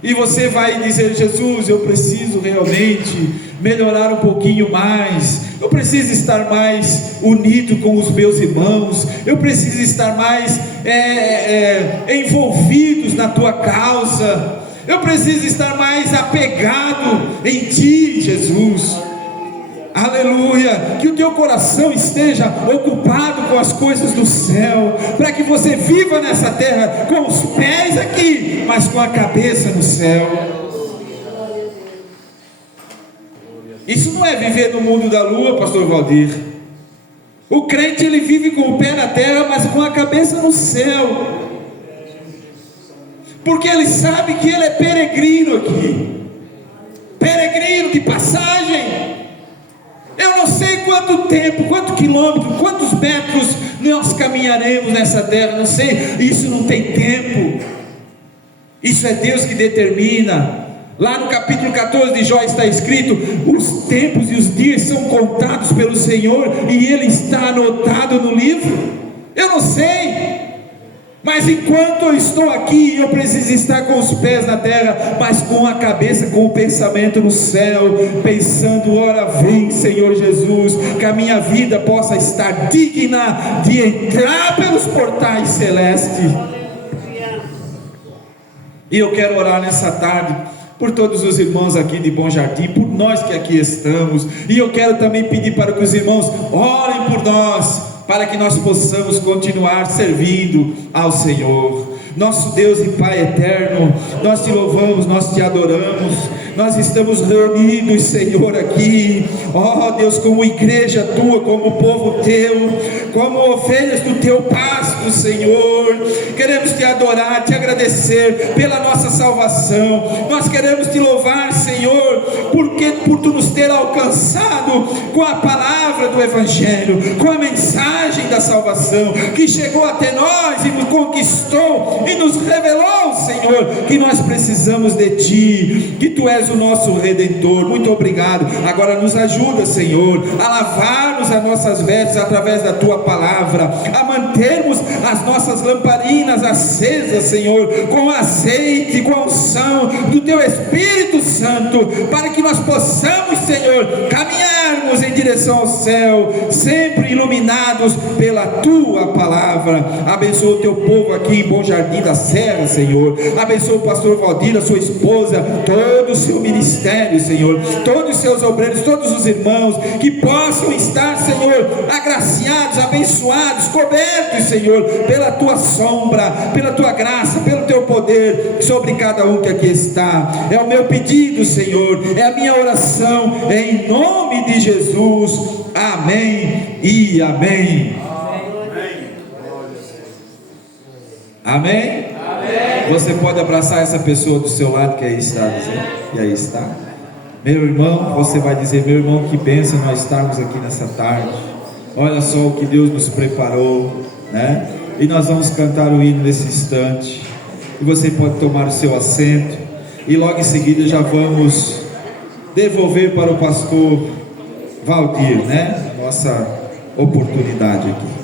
e você vai dizer: Jesus, eu preciso realmente melhorar um pouquinho mais, eu preciso estar mais unido com os meus irmãos, eu preciso estar mais envolvidos na tua causa, eu preciso estar mais apegado em ti, Jesus. Aleluia, que o teu coração esteja ocupado com as coisas do céu, para que você viva nessa terra com os pés aqui, mas com a cabeça no céu. Isso não é viver no mundo da lua, pastor Valdir. O crente, ele vive com o pé na terra, mas com a cabeça no céu, porque ele sabe que ele é peregrino aqui, peregrino de passagem. Eu não sei quanto tempo, quanto quilômetro, quantos metros nós caminharemos nessa terra, não sei, isso não tem tempo, isso é Deus que determina. Lá no capítulo 14 de Jó está escrito: os tempos e os dias são contados pelo Senhor, e Ele está anotado no livro. Eu não sei, mas enquanto eu estou aqui, eu preciso estar com os pés na terra, mas com a cabeça, com o pensamento no céu, pensando: ora vem Senhor Jesus, que a minha vida possa estar digna de entrar pelos portais celestes. E eu quero orar nessa tarde por todos os irmãos aqui de Bom Jardim, por nós que aqui estamos, e eu quero também pedir para que os irmãos orem por nós, para que nós possamos continuar servindo ao Senhor. Nosso Deus e Pai eterno, nós te louvamos, nós te adoramos, nós estamos reunidos, Senhor, aqui, ó Deus, como igreja tua, como povo teu, como ovelhas do teu pasto, Senhor. Queremos te adorar, te agradecer pela nossa salvação. Nós queremos te louvar, Senhor, por tu nos ter alcançado com a palavra do Evangelho, com a mensagem da salvação, que chegou até nós e nos conquistou e nos revelou, Senhor, que nós precisamos de ti, que tu és o nosso Redentor. Muito obrigado. Agora nos ajuda, Senhor, a lavarmos as nossas vestes através da tua palavra, a mantermos as nossas lamparinas acesas, Senhor, com azeite, com a unção do teu Espírito Santo, para que nós possamos, Senhor, caminharmos em direção ao céu, sempre iluminados pela tua palavra. Abençoa o teu povo aqui em Bom Jardim da Serra, Senhor. Abençoa o pastor Valdir, a sua esposa, todo o seu ministério, Senhor, todos os seus obreiros, todos os irmãos, que possam estar, Senhor, agraciados, abençoados, cobertos, Senhor, pela tua sombra, pela tua graça, pelo teu poder sobre cada um que aqui está. É o meu pedido, Senhor, é a minha oração, em nome de Jesus. Amém e amém. Amém? Amém. Você pode abraçar essa pessoa do seu lado que aí está dizendo, e aí está. Meu irmão, você vai dizer: meu irmão, que bênção nós estarmos aqui nessa tarde. Olha só o que Deus nos preparou, né? E nós vamos cantar o hino nesse instante. E você pode tomar o seu assento, e logo em seguida já vamos devolver para o pastor Valdir, né? A nossa oportunidade aqui.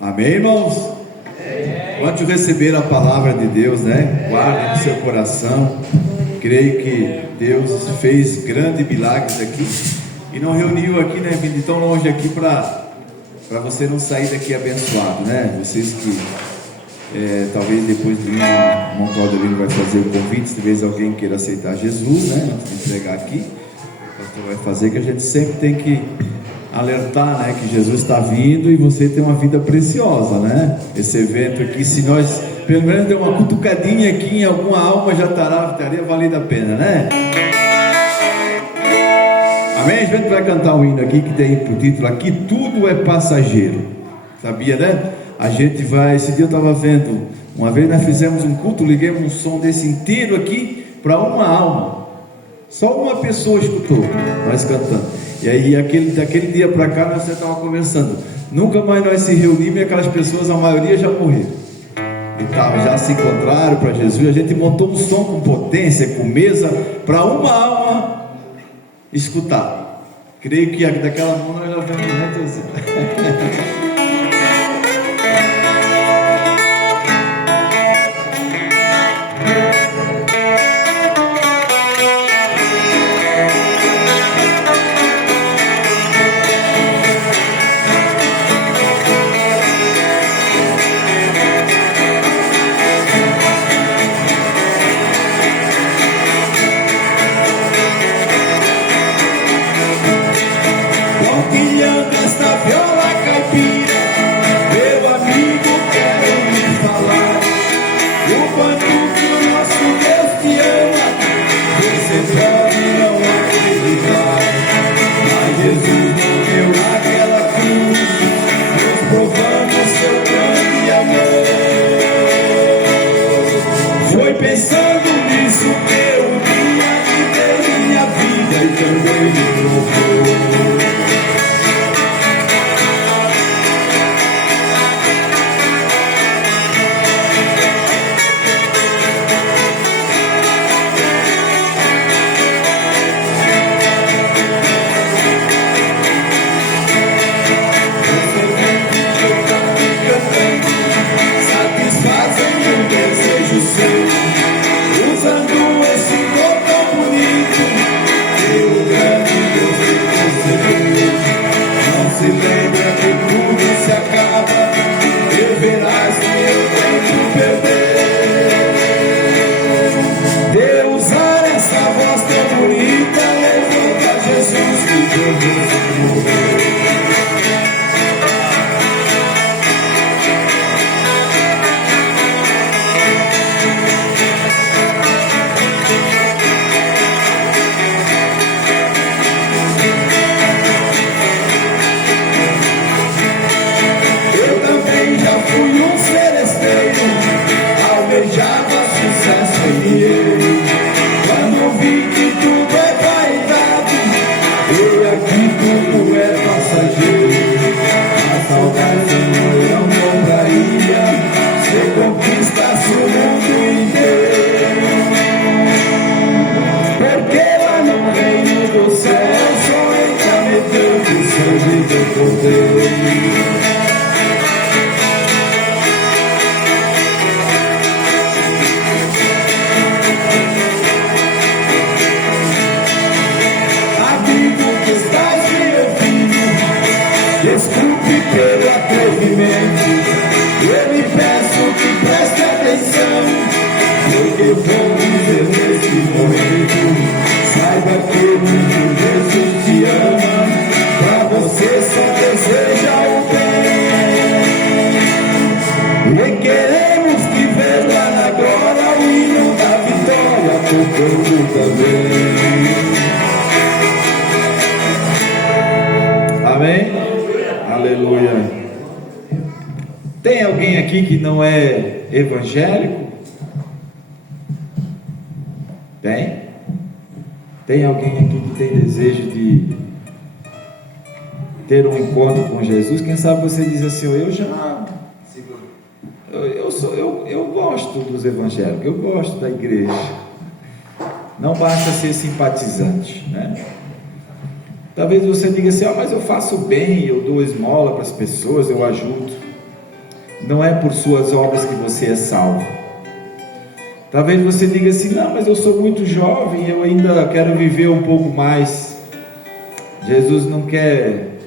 Amém, irmãos? Quando receber a palavra de Deus, né? Guarde no seu coração. Creio que Deus fez grandes milagres aqui e não reuniu aqui, né? Vindo de tão longe aqui para você não sair daqui abençoado, né? Vocês que talvez depois do hino, o irmão Claudelino vai fazer o convite, se talvez alguém queira aceitar Jesus, né? Antes de entregar aqui, o pastor vai fazer, que a gente sempre tem que alertar, né, que Jesus está vindo e você tem uma vida preciosa, né? Esse evento aqui, se nós pelo menos der uma cutucadinha aqui em alguma alma, já teria valido a pena, né? Amém? A gente vai cantar um hino aqui que tem por título aqui: tudo é passageiro. Sabia, né? A gente vai, esse dia eu estava vendo, uma vez nós fizemos um culto, liguei um som desse inteiro aqui para uma alma, só uma pessoa escutou nós cantando. E aí daquele dia para cá nós estávamos conversando, nunca mais nós se reunimos e aquelas pessoas, a maioria já morreram e já se encontraram para Jesus. A gente montou um som com potência, com mesa, para uma alma escutar. Creio que daquela mão nós já vemos, né, Deus? isso que um dia te dei minha vida e também me louvou. Satisfazendo um desejo seu, usando esse dom tão bonito que o grande Deus te concedeu. Não se lembra que tudo se acaba e verás que eu tempo perdeu. Deus, usar essa voz tão bonita, levanta Jesus que por você morreu. Fui um seresteiro, almejava sucesso em dinheiro. Quando vi que tudo é vaidade, e aqui tudo é passageiro. A saudade eu não compraria, se conquistasse o mundo inteiro. Porque lá no reino do céu, somente a medida do sangue do cordeiro. Desculpe pelo atrevimento, eu lhe peço que preste atenção, porque vou dizer nesse momento, saiba que muito Jesus te ama, pra você só deseja o bem. E queremos que veja na glória o hino da vitória, tocando também. Amém? Aleluia. Tem alguém aqui que não é evangélico? Tem? Tem alguém aqui que tem desejo de ter um encontro com Jesus? Quem sabe você diz assim: eu gosto dos evangélicos, eu gosto da igreja. Não basta ser simpatizante, né? Talvez você diga assim: mas eu faço bem, eu dou esmola para as pessoas, eu ajudo. Não é por suas obras que você é salvo. Talvez você diga assim: não, mas eu sou muito jovem, eu ainda quero viver um pouco mais. Jesus não quer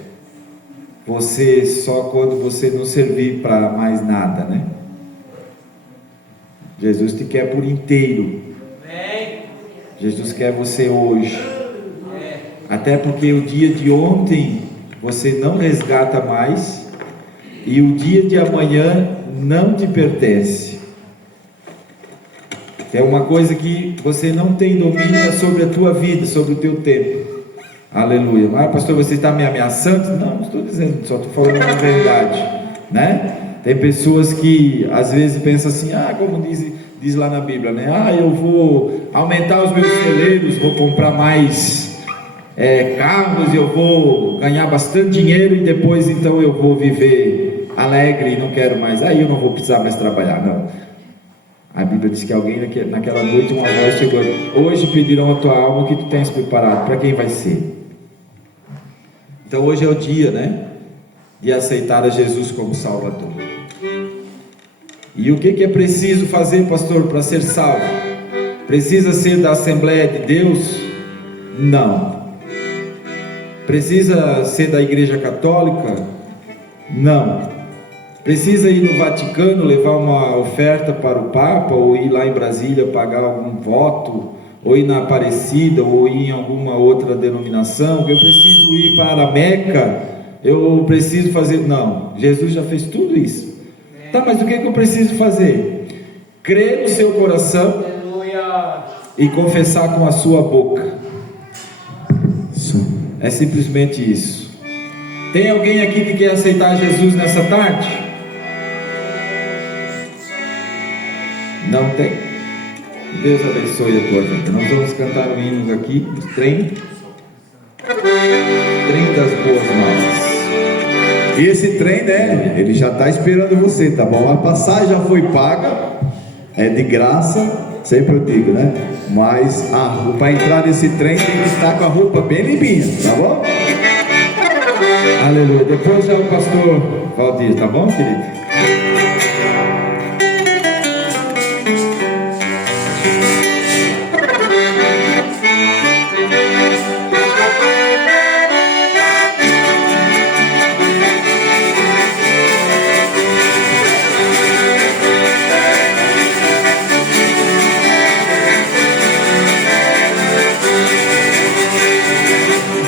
você só quando você não servir para mais nada, né? Jesus te quer por inteiro. Jesus quer você hoje. Até porque o dia de ontem você não resgata mais, e o dia de amanhã não te pertence. É uma coisa que você não tem domínio sobre a tua vida, sobre o teu tempo. Aleluia. Mas pastor, você está me ameaçando? Não estou dizendo, só estou falando a verdade, né? Tem pessoas que às vezes pensam assim: como diz lá na Bíblia, né? Eu vou aumentar os meus celeiros, vou comprar mais carros, eu vou ganhar bastante dinheiro e depois então eu vou viver alegre e não quero mais, aí eu não vou precisar mais trabalhar. Não, a Bíblia diz que alguém naquela noite uma voz chegou: hoje pedirão a tua alma que tu tens preparado. Para quem vai ser? Então hoje é o dia, né, de aceitar a Jesus como Salvador. E o que é preciso fazer, pastor, para ser salvo? Precisa ser da Assembleia de Deus? Não. Precisa ser da Igreja Católica? Não. Precisa ir no Vaticano levar uma oferta para o Papa, ou ir lá em Brasília pagar algum voto, ou ir na Aparecida, ou ir em alguma outra denominação? Eu preciso ir para a Meca, eu preciso fazer... Não, Jesus já fez tudo isso. Tá, mas o que eu preciso fazer? Crer no seu coração e confessar com a sua boca. É simplesmente isso. Tem alguém aqui que quer aceitar Jesus nessa tarde? Não tem? Deus abençoe a tua vida. Nós vamos cantar um hino aqui, o trem das boas novas. E esse trem, né, ele já está esperando você, tá bom? A passagem já foi paga, é de graça, sempre eu digo, né? Mas para entrar nesse trem tem que estar com a roupa bem limpinha, tá bom? Aleluia. Depois já o pastor Valdir, tá bom, querido?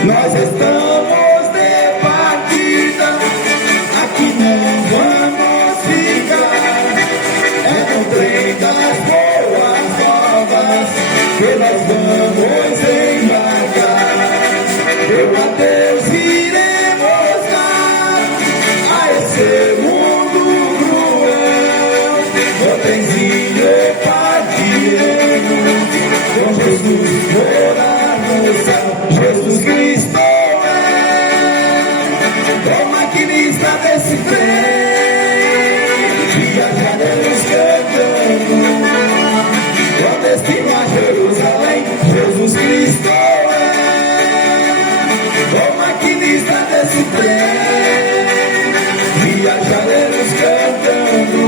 Nós estamos de partida, aqui não vamos ficar. É no trem das boas novas que nós vamos embarcar. Eu a Deus iremos dar a esse mundo cruel. No trenzinho partiremos, com Jesus morar no céu. Jesus Cristo é o maquinista desse trem. Viajaremos cantando com destino a Jerusalém. Jesus Cristo é o maquinista desse trem. Viajaremos cantando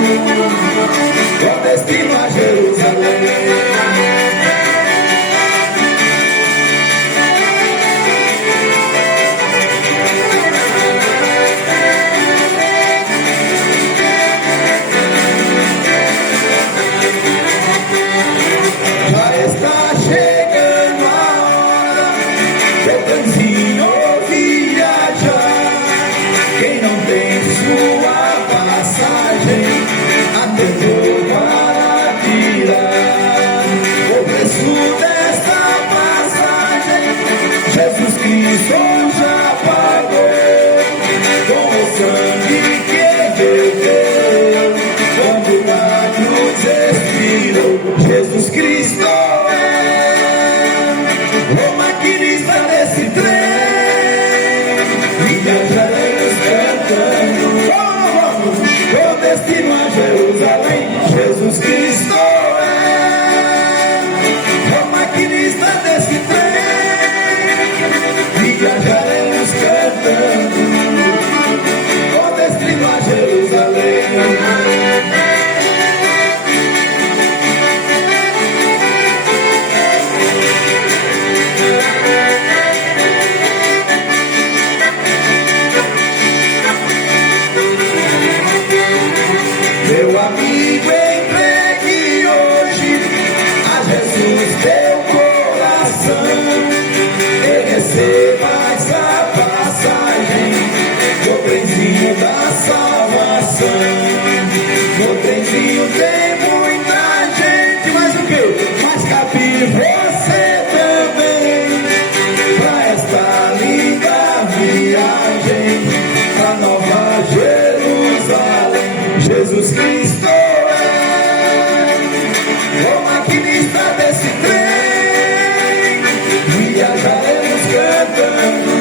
com destino a Jerusalém. Jesus Cristo é o maquinista desse trem. Viajaremos cantando com destino a Jerusalém. Jesus Cristo é o maquinista desse trem. Viajaremos cantando com destino a Jerusalém. Meu amigo, entregue hoje a Jesus teu coração e receba essa passagem no trenzinho da salvação. No trenzinho tem muita gente, mas o que? Mas cabe você também pra esta linda viagem pra Nova Jerusalém. Jesus Cristo é o maquinista desse trem. Viajaremos cantando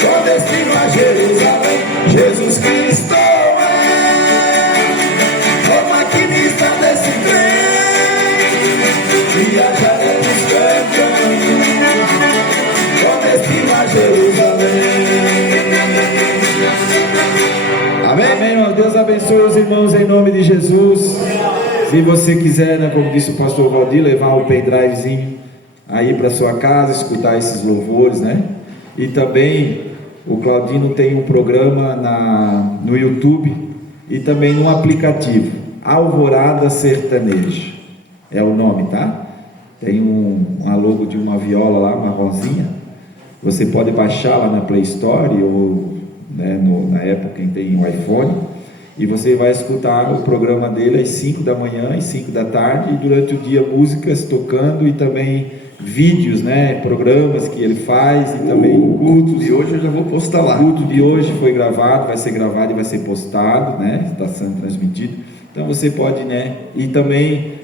com destino a Jerusalém. Jesus Cristo é o maquinista desse trem. Viajaremos cantando com destino a Jerusalém. Amém, irmão? Deus abençoe os irmãos em nome de Jesus. Se você quiser, né, como disse o pastor Valdir, levar um pendrivezinho aí para sua casa, escutar esses louvores, né? E também o Claudino tem um programa no YouTube e também no aplicativo Alvorada Sertaneja, é o nome, tá? Tem uma logo de uma viola lá, marronzinha. Você pode baixar lá na Play Store ou, né, na época quem tem um iPhone, e você vai escutar o programa dele às 5 da manhã e 5 da tarde, e durante o dia músicas tocando e também vídeos, né, programas que ele faz, e também cultos. E hoje eu já vou postar lá. O culto de hoje foi gravado, vai ser gravado e vai ser postado, né, está sendo transmitido. Então você pode, né, e também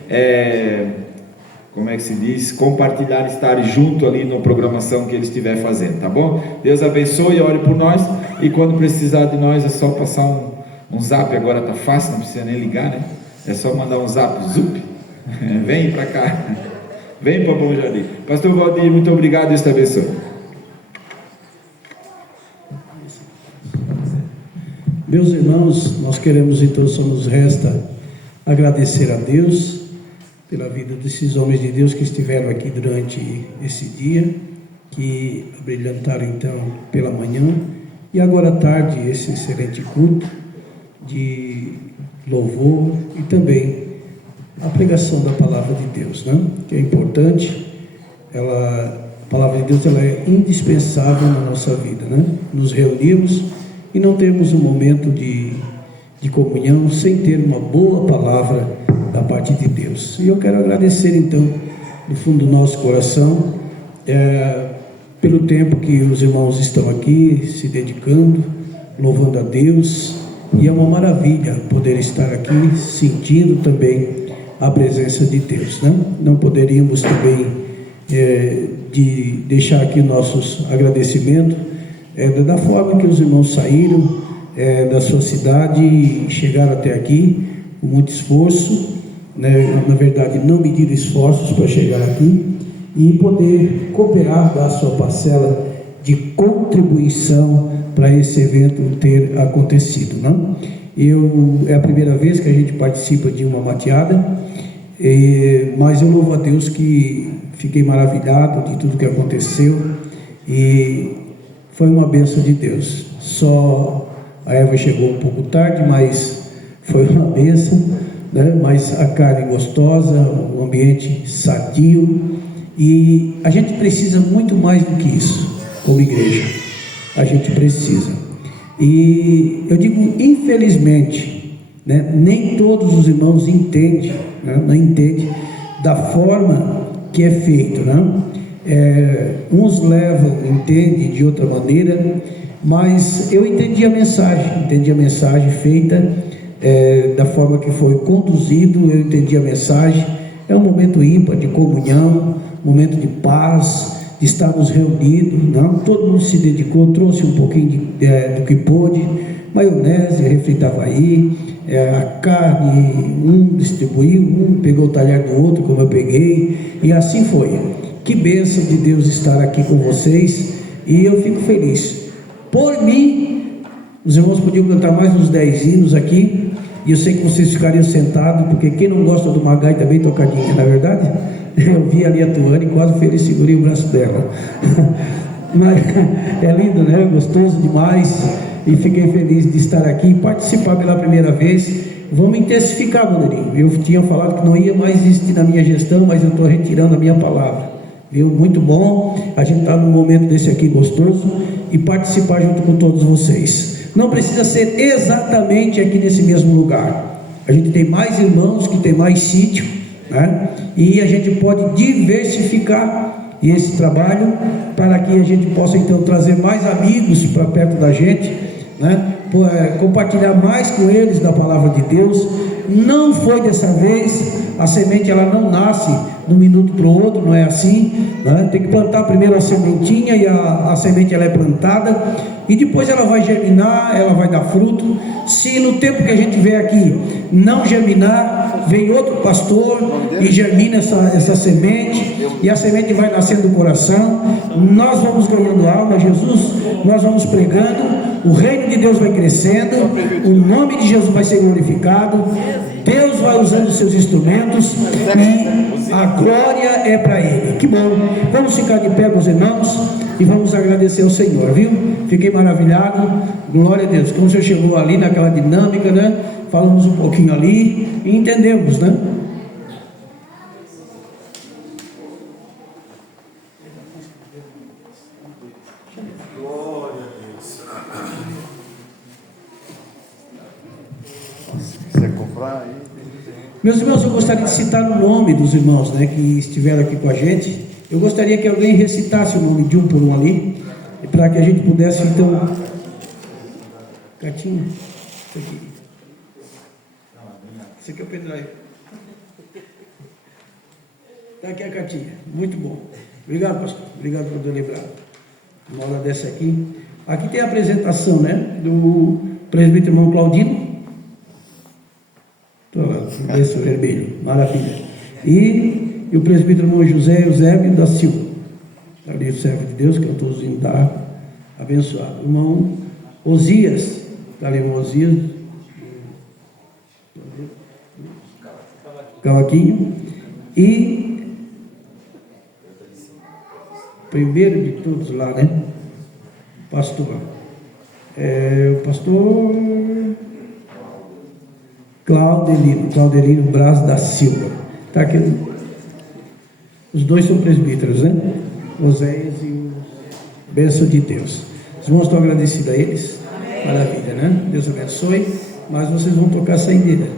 como é que se diz? Compartilhar, estar junto ali na programação que ele estiver fazendo, tá bom? Deus abençoe, ore por nós, e quando precisar de nós é só passar um zap, agora tá fácil, não precisa nem ligar, né? É só mandar um zap, zup, vem para cá, vem para Bom Jardim. Pastor Valdir, muito obrigado, Deus te abençoe. Meus irmãos, nós queremos então, só nos resta agradecer a Deus pela vida desses homens de Deus que estiveram aqui durante esse dia, que abrilhantaram então pela manhã e agora à tarde esse excelente culto de louvor e também a pregação da palavra de Deus, né? Que é importante. A palavra de Deus ela é indispensável na nossa vida, né? Nos reunimos e não temos um momento de comunhão sem ter uma boa palavra da parte de Deus. E eu quero agradecer então do fundo do nosso coração pelo tempo que os irmãos estão aqui se dedicando, louvando a Deus, e é uma maravilha poder estar aqui sentindo também a presença de Deus, né? Não poderíamos também de deixar aqui nossos agradecimentos da forma que os irmãos saíram da sua cidade e chegaram até aqui com muito esforço, né? Na verdade não mediram esforços para chegar aqui e poder cooperar, dar a sua parcela de contribuição para esse evento ter acontecido, né? É a primeira vez que a gente participa de uma mateada, mas eu louvo a Deus que fiquei maravilhado de tudo que aconteceu e foi uma bênção de Deus. Só a Eva chegou um pouco tarde, mas foi uma bênção, né? Mas a carne gostosa, o ambiente sadio, e a gente precisa muito mais do que isso como igreja. A gente precisa. E eu digo infelizmente, né? Nem todos os irmãos entendem, né? Não entendem da forma que é feito, né? Uns levam, entendem de outra maneira, mas eu entendi a mensagem feita da forma que foi conduzido, eu entendi a mensagem. É um momento ímpar de comunhão, momento de paz, de estarmos reunidos, não? Todo mundo se dedicou, trouxe um pouquinho do que pôde, maionese, refri Itavaí, a carne, um distribuiu, um pegou o talher do outro, como eu peguei, e assim foi. Que bênção de Deus estar aqui com vocês, e eu fico feliz. Por mim, os irmãos podiam cantar mais uns 10 hinos aqui, e eu sei que vocês ficariam sentados, porque quem não gosta do Magai também tocadinha, não é verdade? Eu vi ali a Tuane e quase feliz, segurei o braço dela. Mas é lindo, né? Gostoso demais, e fiquei feliz de estar aqui e participar pela primeira vez. Vamos intensificar, Bandeirinho. Eu tinha falado que não ia mais existir na minha gestão, mas eu estou retirando a minha palavra. Viu? Muito bom a gente estar num momento desse aqui gostoso e participar junto com todos vocês. Não precisa ser exatamente aqui nesse mesmo lugar. A gente tem mais irmãos que tem mais sítio, né? E a gente pode diversificar esse trabalho para que a gente possa então trazer mais amigos para perto da gente, né? Compartilhar mais com eles da palavra de Deus. Não foi dessa vez, a semente ela não nasce de um minuto para o outro, não é assim, né? Tem que plantar primeiro a sementinha, e a semente ela é plantada e depois ela vai germinar, ela vai dar fruto. Se no tempo que a gente vê aqui não germinar, vem outro pastor e germina essa semente, e a semente vai nascendo do coração. Nós vamos ganhando alma, Jesus, nós vamos pregando, o reino de Deus vai crescendo, o nome de Jesus vai ser glorificado, Deus vai usando os seus instrumentos e a glória é para Ele. Que bom! Vamos ficar de pé, meus irmãos, e vamos agradecer ao Senhor, viu? Fiquei maravilhado, glória a Deus. Como o Senhor chegou ali naquela dinâmica, né? Falamos um pouquinho ali e entendemos, né? Glória a Deus. Se quiser comprar aí. Meus irmãos, eu gostaria de citar o nome dos irmãos, né, que estiveram aqui com a gente. Eu gostaria que alguém recitasse o nome de um por um ali, para que a gente pudesse então. Gatinho, isso aqui. Esse aqui é o pendrive. Está aqui a cartinha. Muito bom. Obrigado, pastor. Obrigado por ter lembrado. Uma hora dessa aqui. Aqui tem a apresentação, né? Do presbítero irmão Claudino. Estou lá, lenço vermelho. Maravilha. E o presbítero irmão José Eusébio da Silva. Está ali o servo de Deus, cantor da abençoado. Irmão Osias. Está ali o irmão Osias. Cavaquinho. E primeiro de todos lá, né? Pastor. O pastor Claudelino Braz da Silva. Está aqui. Os dois são presbíteros, né? Oséias e o bênção de Deus. Os irmãos estão agradecidos a eles. Maravilha, né? Deus abençoe. Mas vocês vão tocar a saideira.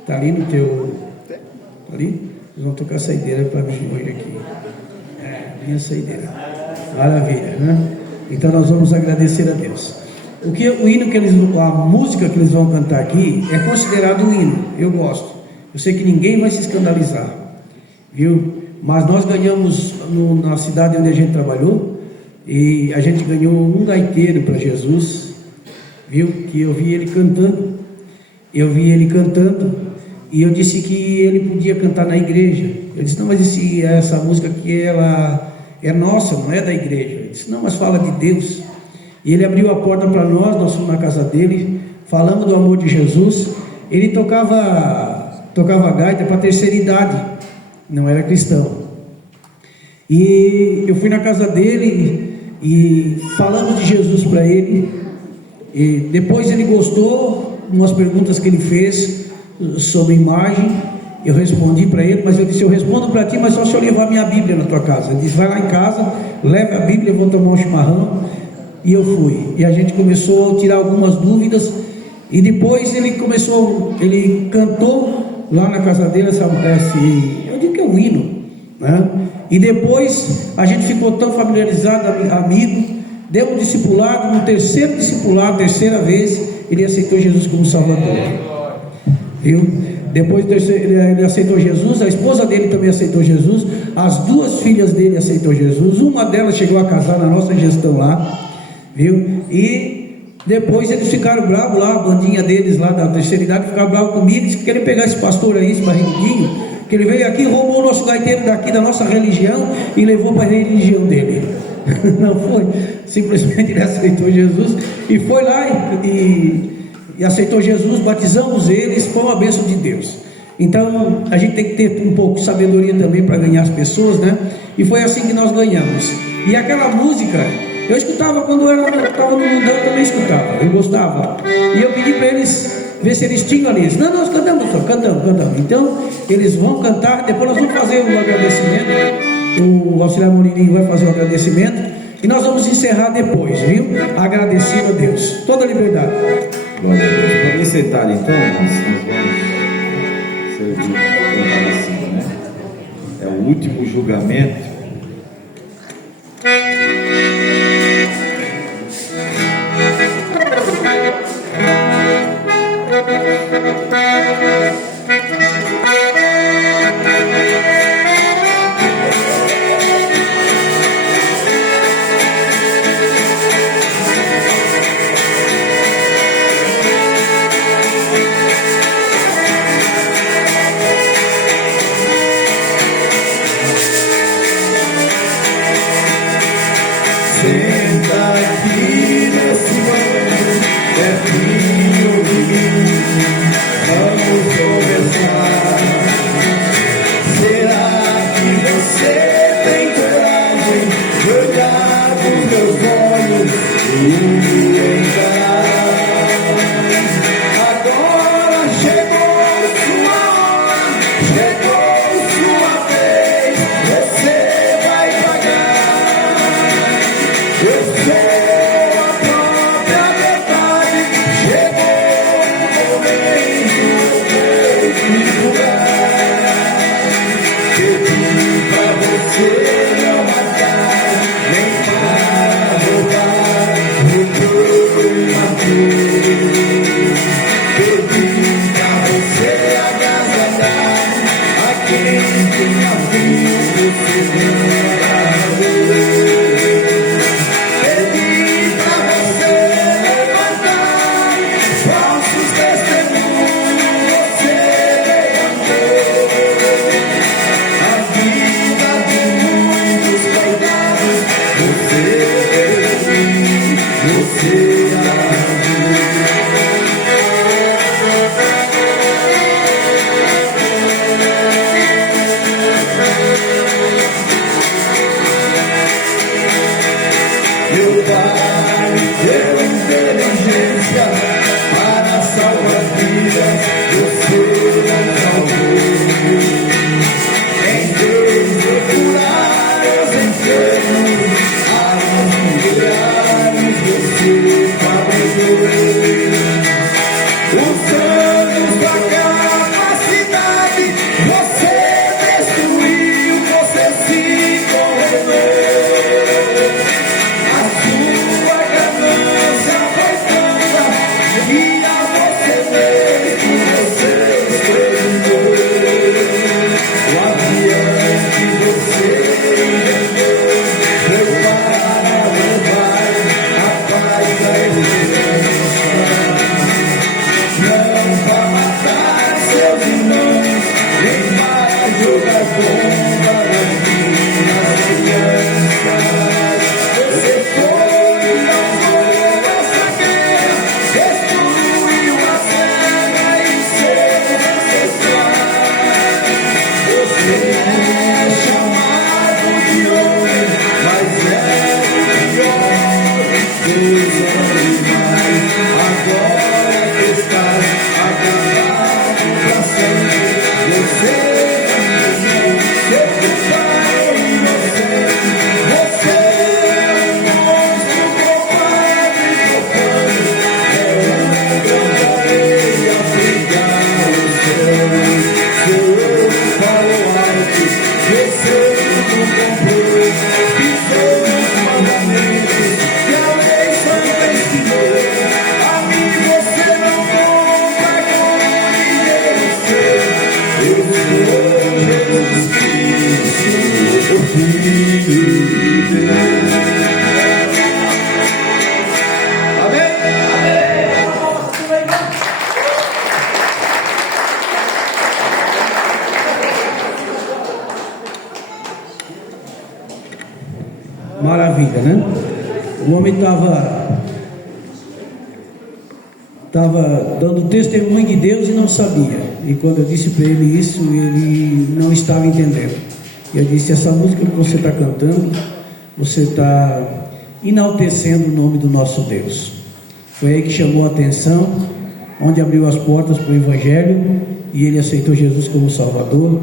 Está ali no teu. Tá ali? Vocês vão tocar a saideira para mim hoje aqui. Minha saideira. Maravilha, né? Então nós vamos agradecer a Deus. O hino a música que eles vão cantar aqui é considerado um hino. Eu gosto. Eu sei que ninguém vai se escandalizar, viu? Mas nós ganhamos na cidade onde a gente trabalhou, e a gente ganhou um gaiteiro para Jesus, viu? Que eu vi ele cantando. E eu disse que ele podia cantar na igreja. Ele disse: não, mas essa música aqui ela é nossa, não é da igreja. Ele disse: não, mas fala de Deus. E ele abriu a porta para nós fomos na casa dele, falamos do amor de Jesus. Ele tocava gaita para a terceira idade, não era cristão. E eu fui na casa dele e falamos de Jesus para ele. E depois ele gostou, umas perguntas que ele fez sobre imagem. Eu respondi para ele, mas eu disse: eu respondo para ti, mas só se eu levar minha Bíblia na tua casa. Ele disse: vai lá em casa, leve a Bíblia, eu vou tomar um chimarrão. E eu fui, e a gente começou a tirar algumas dúvidas, e depois ele cantou lá na casa dele eu digo que é um hino, né? E depois a gente ficou tão familiarizado, amigo, deu um discipulado, no terceiro discipulado, terceira vez, ele aceitou Jesus como Salvador, viu? Depois ele aceitou Jesus, a esposa dele também aceitou Jesus, as duas filhas dele aceitou Jesus, uma delas chegou a casar na nossa gestão lá, viu? E depois eles ficaram bravos lá, a bandinha deles lá da terceira idade ficaram bravos comigo, disse que querem pegar esse pastor aí, esse barrigudinho, que ele veio aqui, roubou o nosso gaiteiro daqui da nossa religião e levou para a religião dele. Não foi, simplesmente ele aceitou Jesus e foi lá e aceitou Jesus, batizamos eles, foi uma bênção de Deus. Então a gente tem que ter um pouco de sabedoria também para ganhar as pessoas, né? E foi assim que nós ganhamos. E aquela música eu escutava quando eu estava no mundão, eu também escutava, eu gostava. E eu pedi para eles ver se eles tinham ali. Não, nós cantamos, só cantamos. Então eles vão cantar, depois nós vamos fazer um agradecimento. O auxiliar Moririnho vai fazer o agradecimento e nós vamos encerrar depois, viu? Agradecido a Deus, toda a liberdade. Glória a Deus. Podem sentar então, irmãos. Nós vamos servir assim, né? É o último julgamento. Você não matar, nem para roubar. Pai, deu inteligência para salvar vidas, você nos salvou. Em Deus de curar os enfermos, almas milhares, você fabricou. Os anos da capacidade, você destruiu, você se correu. A sua ganância foi tanta, e a você mesmo você exterminou. O avião que você inventou, prepara, levar a paz da esperança. Não para matar seus irmãos, nem para jogar bomba nas minhas crianças. Você foi e levou essa guerra, destruiu a terra e seus ancestrais. Você é chamado de homem, mas é o pior dos animais. Agora que estás acabado pra sempre, você mesmo, seu pai inocente. Você é um monstro culpado e profano, grande areia brilhar no céu. Seu olho falou alto, você não comprou, pisou nos mandamentos que a lei santa ensinou. A mim você não compra com dinheiro seu. Eu sou Jesus Cristo, o Filho de Deus. Amém? Maravilha, né? O homem estava dando testemunho de Deus e não sabia. E quando eu disse para ele isso, ele não estava entendendo. E eu disse: essa música que você está cantando, você está enaltecendo o nome do nosso Deus. Foi aí que chamou a atenção, onde abriu as portas para o Evangelho, e ele aceitou Jesus como Salvador,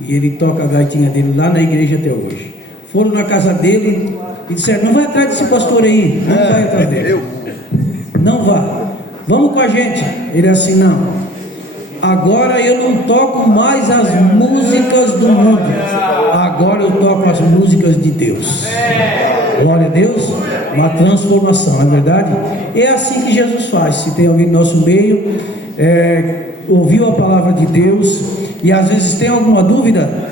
e ele toca a gaitinha dele lá na igreja até hoje. Foram na casa dele e disseram: não vai atrás desse pastor aí, não vai atrás dele, não vá, vamos com a gente. Ele assim: não, agora eu não toco mais as músicas do mundo, agora eu toco as músicas de Deus. Glória a Deus. Uma transformação, não é verdade? É assim que Jesus faz. Se tem alguém no nosso meio, ouviu a palavra de Deus e às vezes tem alguma dúvida,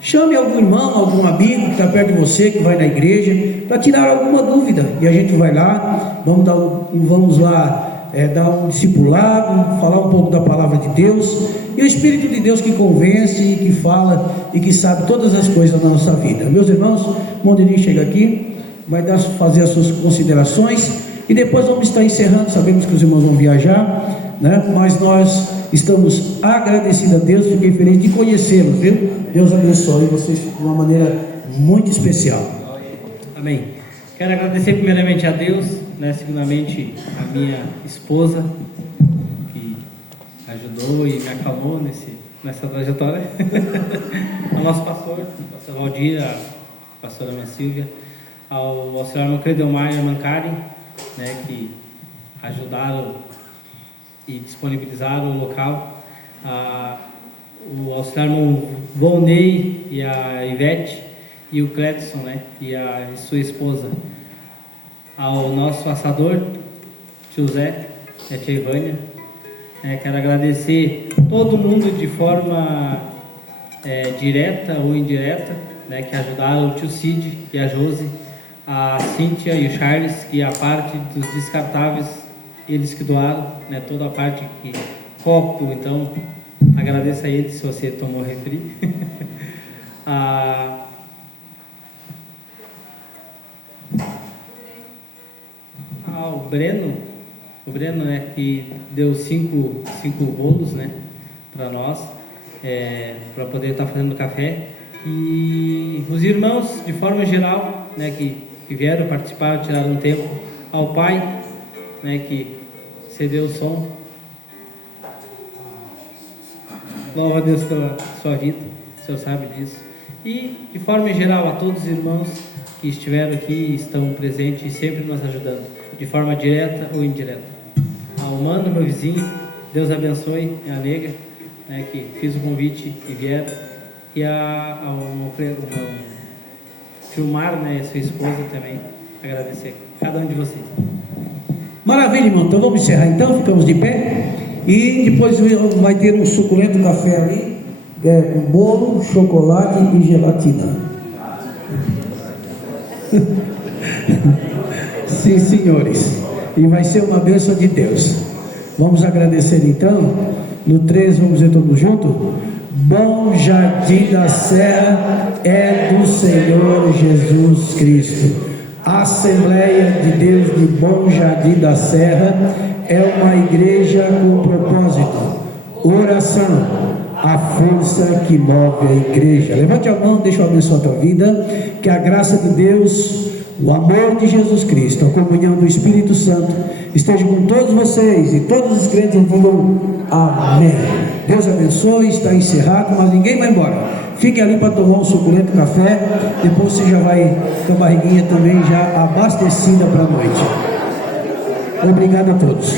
chame algum irmão, algum amigo que está perto de você, que vai na igreja, para tirar alguma dúvida. E a gente vai lá, vamos lá dar um discipulado, falar um pouco da palavra de Deus. E o Espírito de Deus que convence, e que fala e que sabe todas as coisas da nossa vida. Meus irmãos, Mondini chega aqui, vai fazer as suas considerações e depois vamos estar encerrando. Sabemos que os irmãos vão viajar, né? Mas nós estamos agradecidos a Deus, fiquei feliz de conhecê-los, viu? Deus abençoe vocês de uma maneira muito especial. Amém. Quero agradecer primeiramente a Deus, né? Segundamente a minha esposa, que ajudou e me acalmou nessa trajetória. Ao nosso pastor Valdir, a pastora Ana Silvia, ao senhor irmão Credelmar e a irmã Karen, né, que ajudaram e disponibilizaram o local, o auxiliar irmão Volney e a Ivete e o Cledson, né, e a sua esposa, ao nosso assador, tio Zé e a tia Ivânia. Quero agradecer todo mundo de forma direta ou indireta, né, que ajudaram, o tio Cid e a Josi, a Cíntia e o Charles, que a parte dos descartáveis eles que doaram, né, toda a parte que copo, então agradeço a eles se você tomou refri. O Breno, né, que deu cinco bolos, né, para nós, para poder estar fazendo café, e os irmãos de forma geral, né, que que vieram participar, tiraram um tempo, ao pai, né, que cedeu o som. Louva a Deus pela sua vida, o senhor sabe disso. E, de forma geral, a todos os irmãos que estiveram aqui e estão presentes e sempre nos ajudando, de forma direta ou indireta. Ao Mano, meu vizinho, Deus abençoe, a nega, né, que fiz o convite e vieram, e ao Filmar, né, sua esposa também, agradecer cada um de vocês. Maravilha, irmão. Então vamos encerrar então, ficamos de pé. E depois vai ter um suculento café ali, com bolo, chocolate e gelatina. Sim, senhores. E vai ser uma bênção de Deus. Vamos agradecer então. No 3, vamos dizer todos juntos. Bom Jardim da Serra é do Senhor Jesus Cristo. A Assembleia de Deus de Bom Jardim da Serra é uma igreja com propósito, oração, a força que move a igreja. Levante a mão, deixa eu abençoar a tua vida, que a graça de Deus, o amor de Jesus Cristo, a comunhão do Espírito Santo esteja com todos vocês e todos os crentes digam amém. Deus abençoe, está encerrado, mas ninguém vai embora. Fique ali para tomar um suculento café, depois você já vai com a barriguinha também já abastecida para a noite. Obrigado a todos.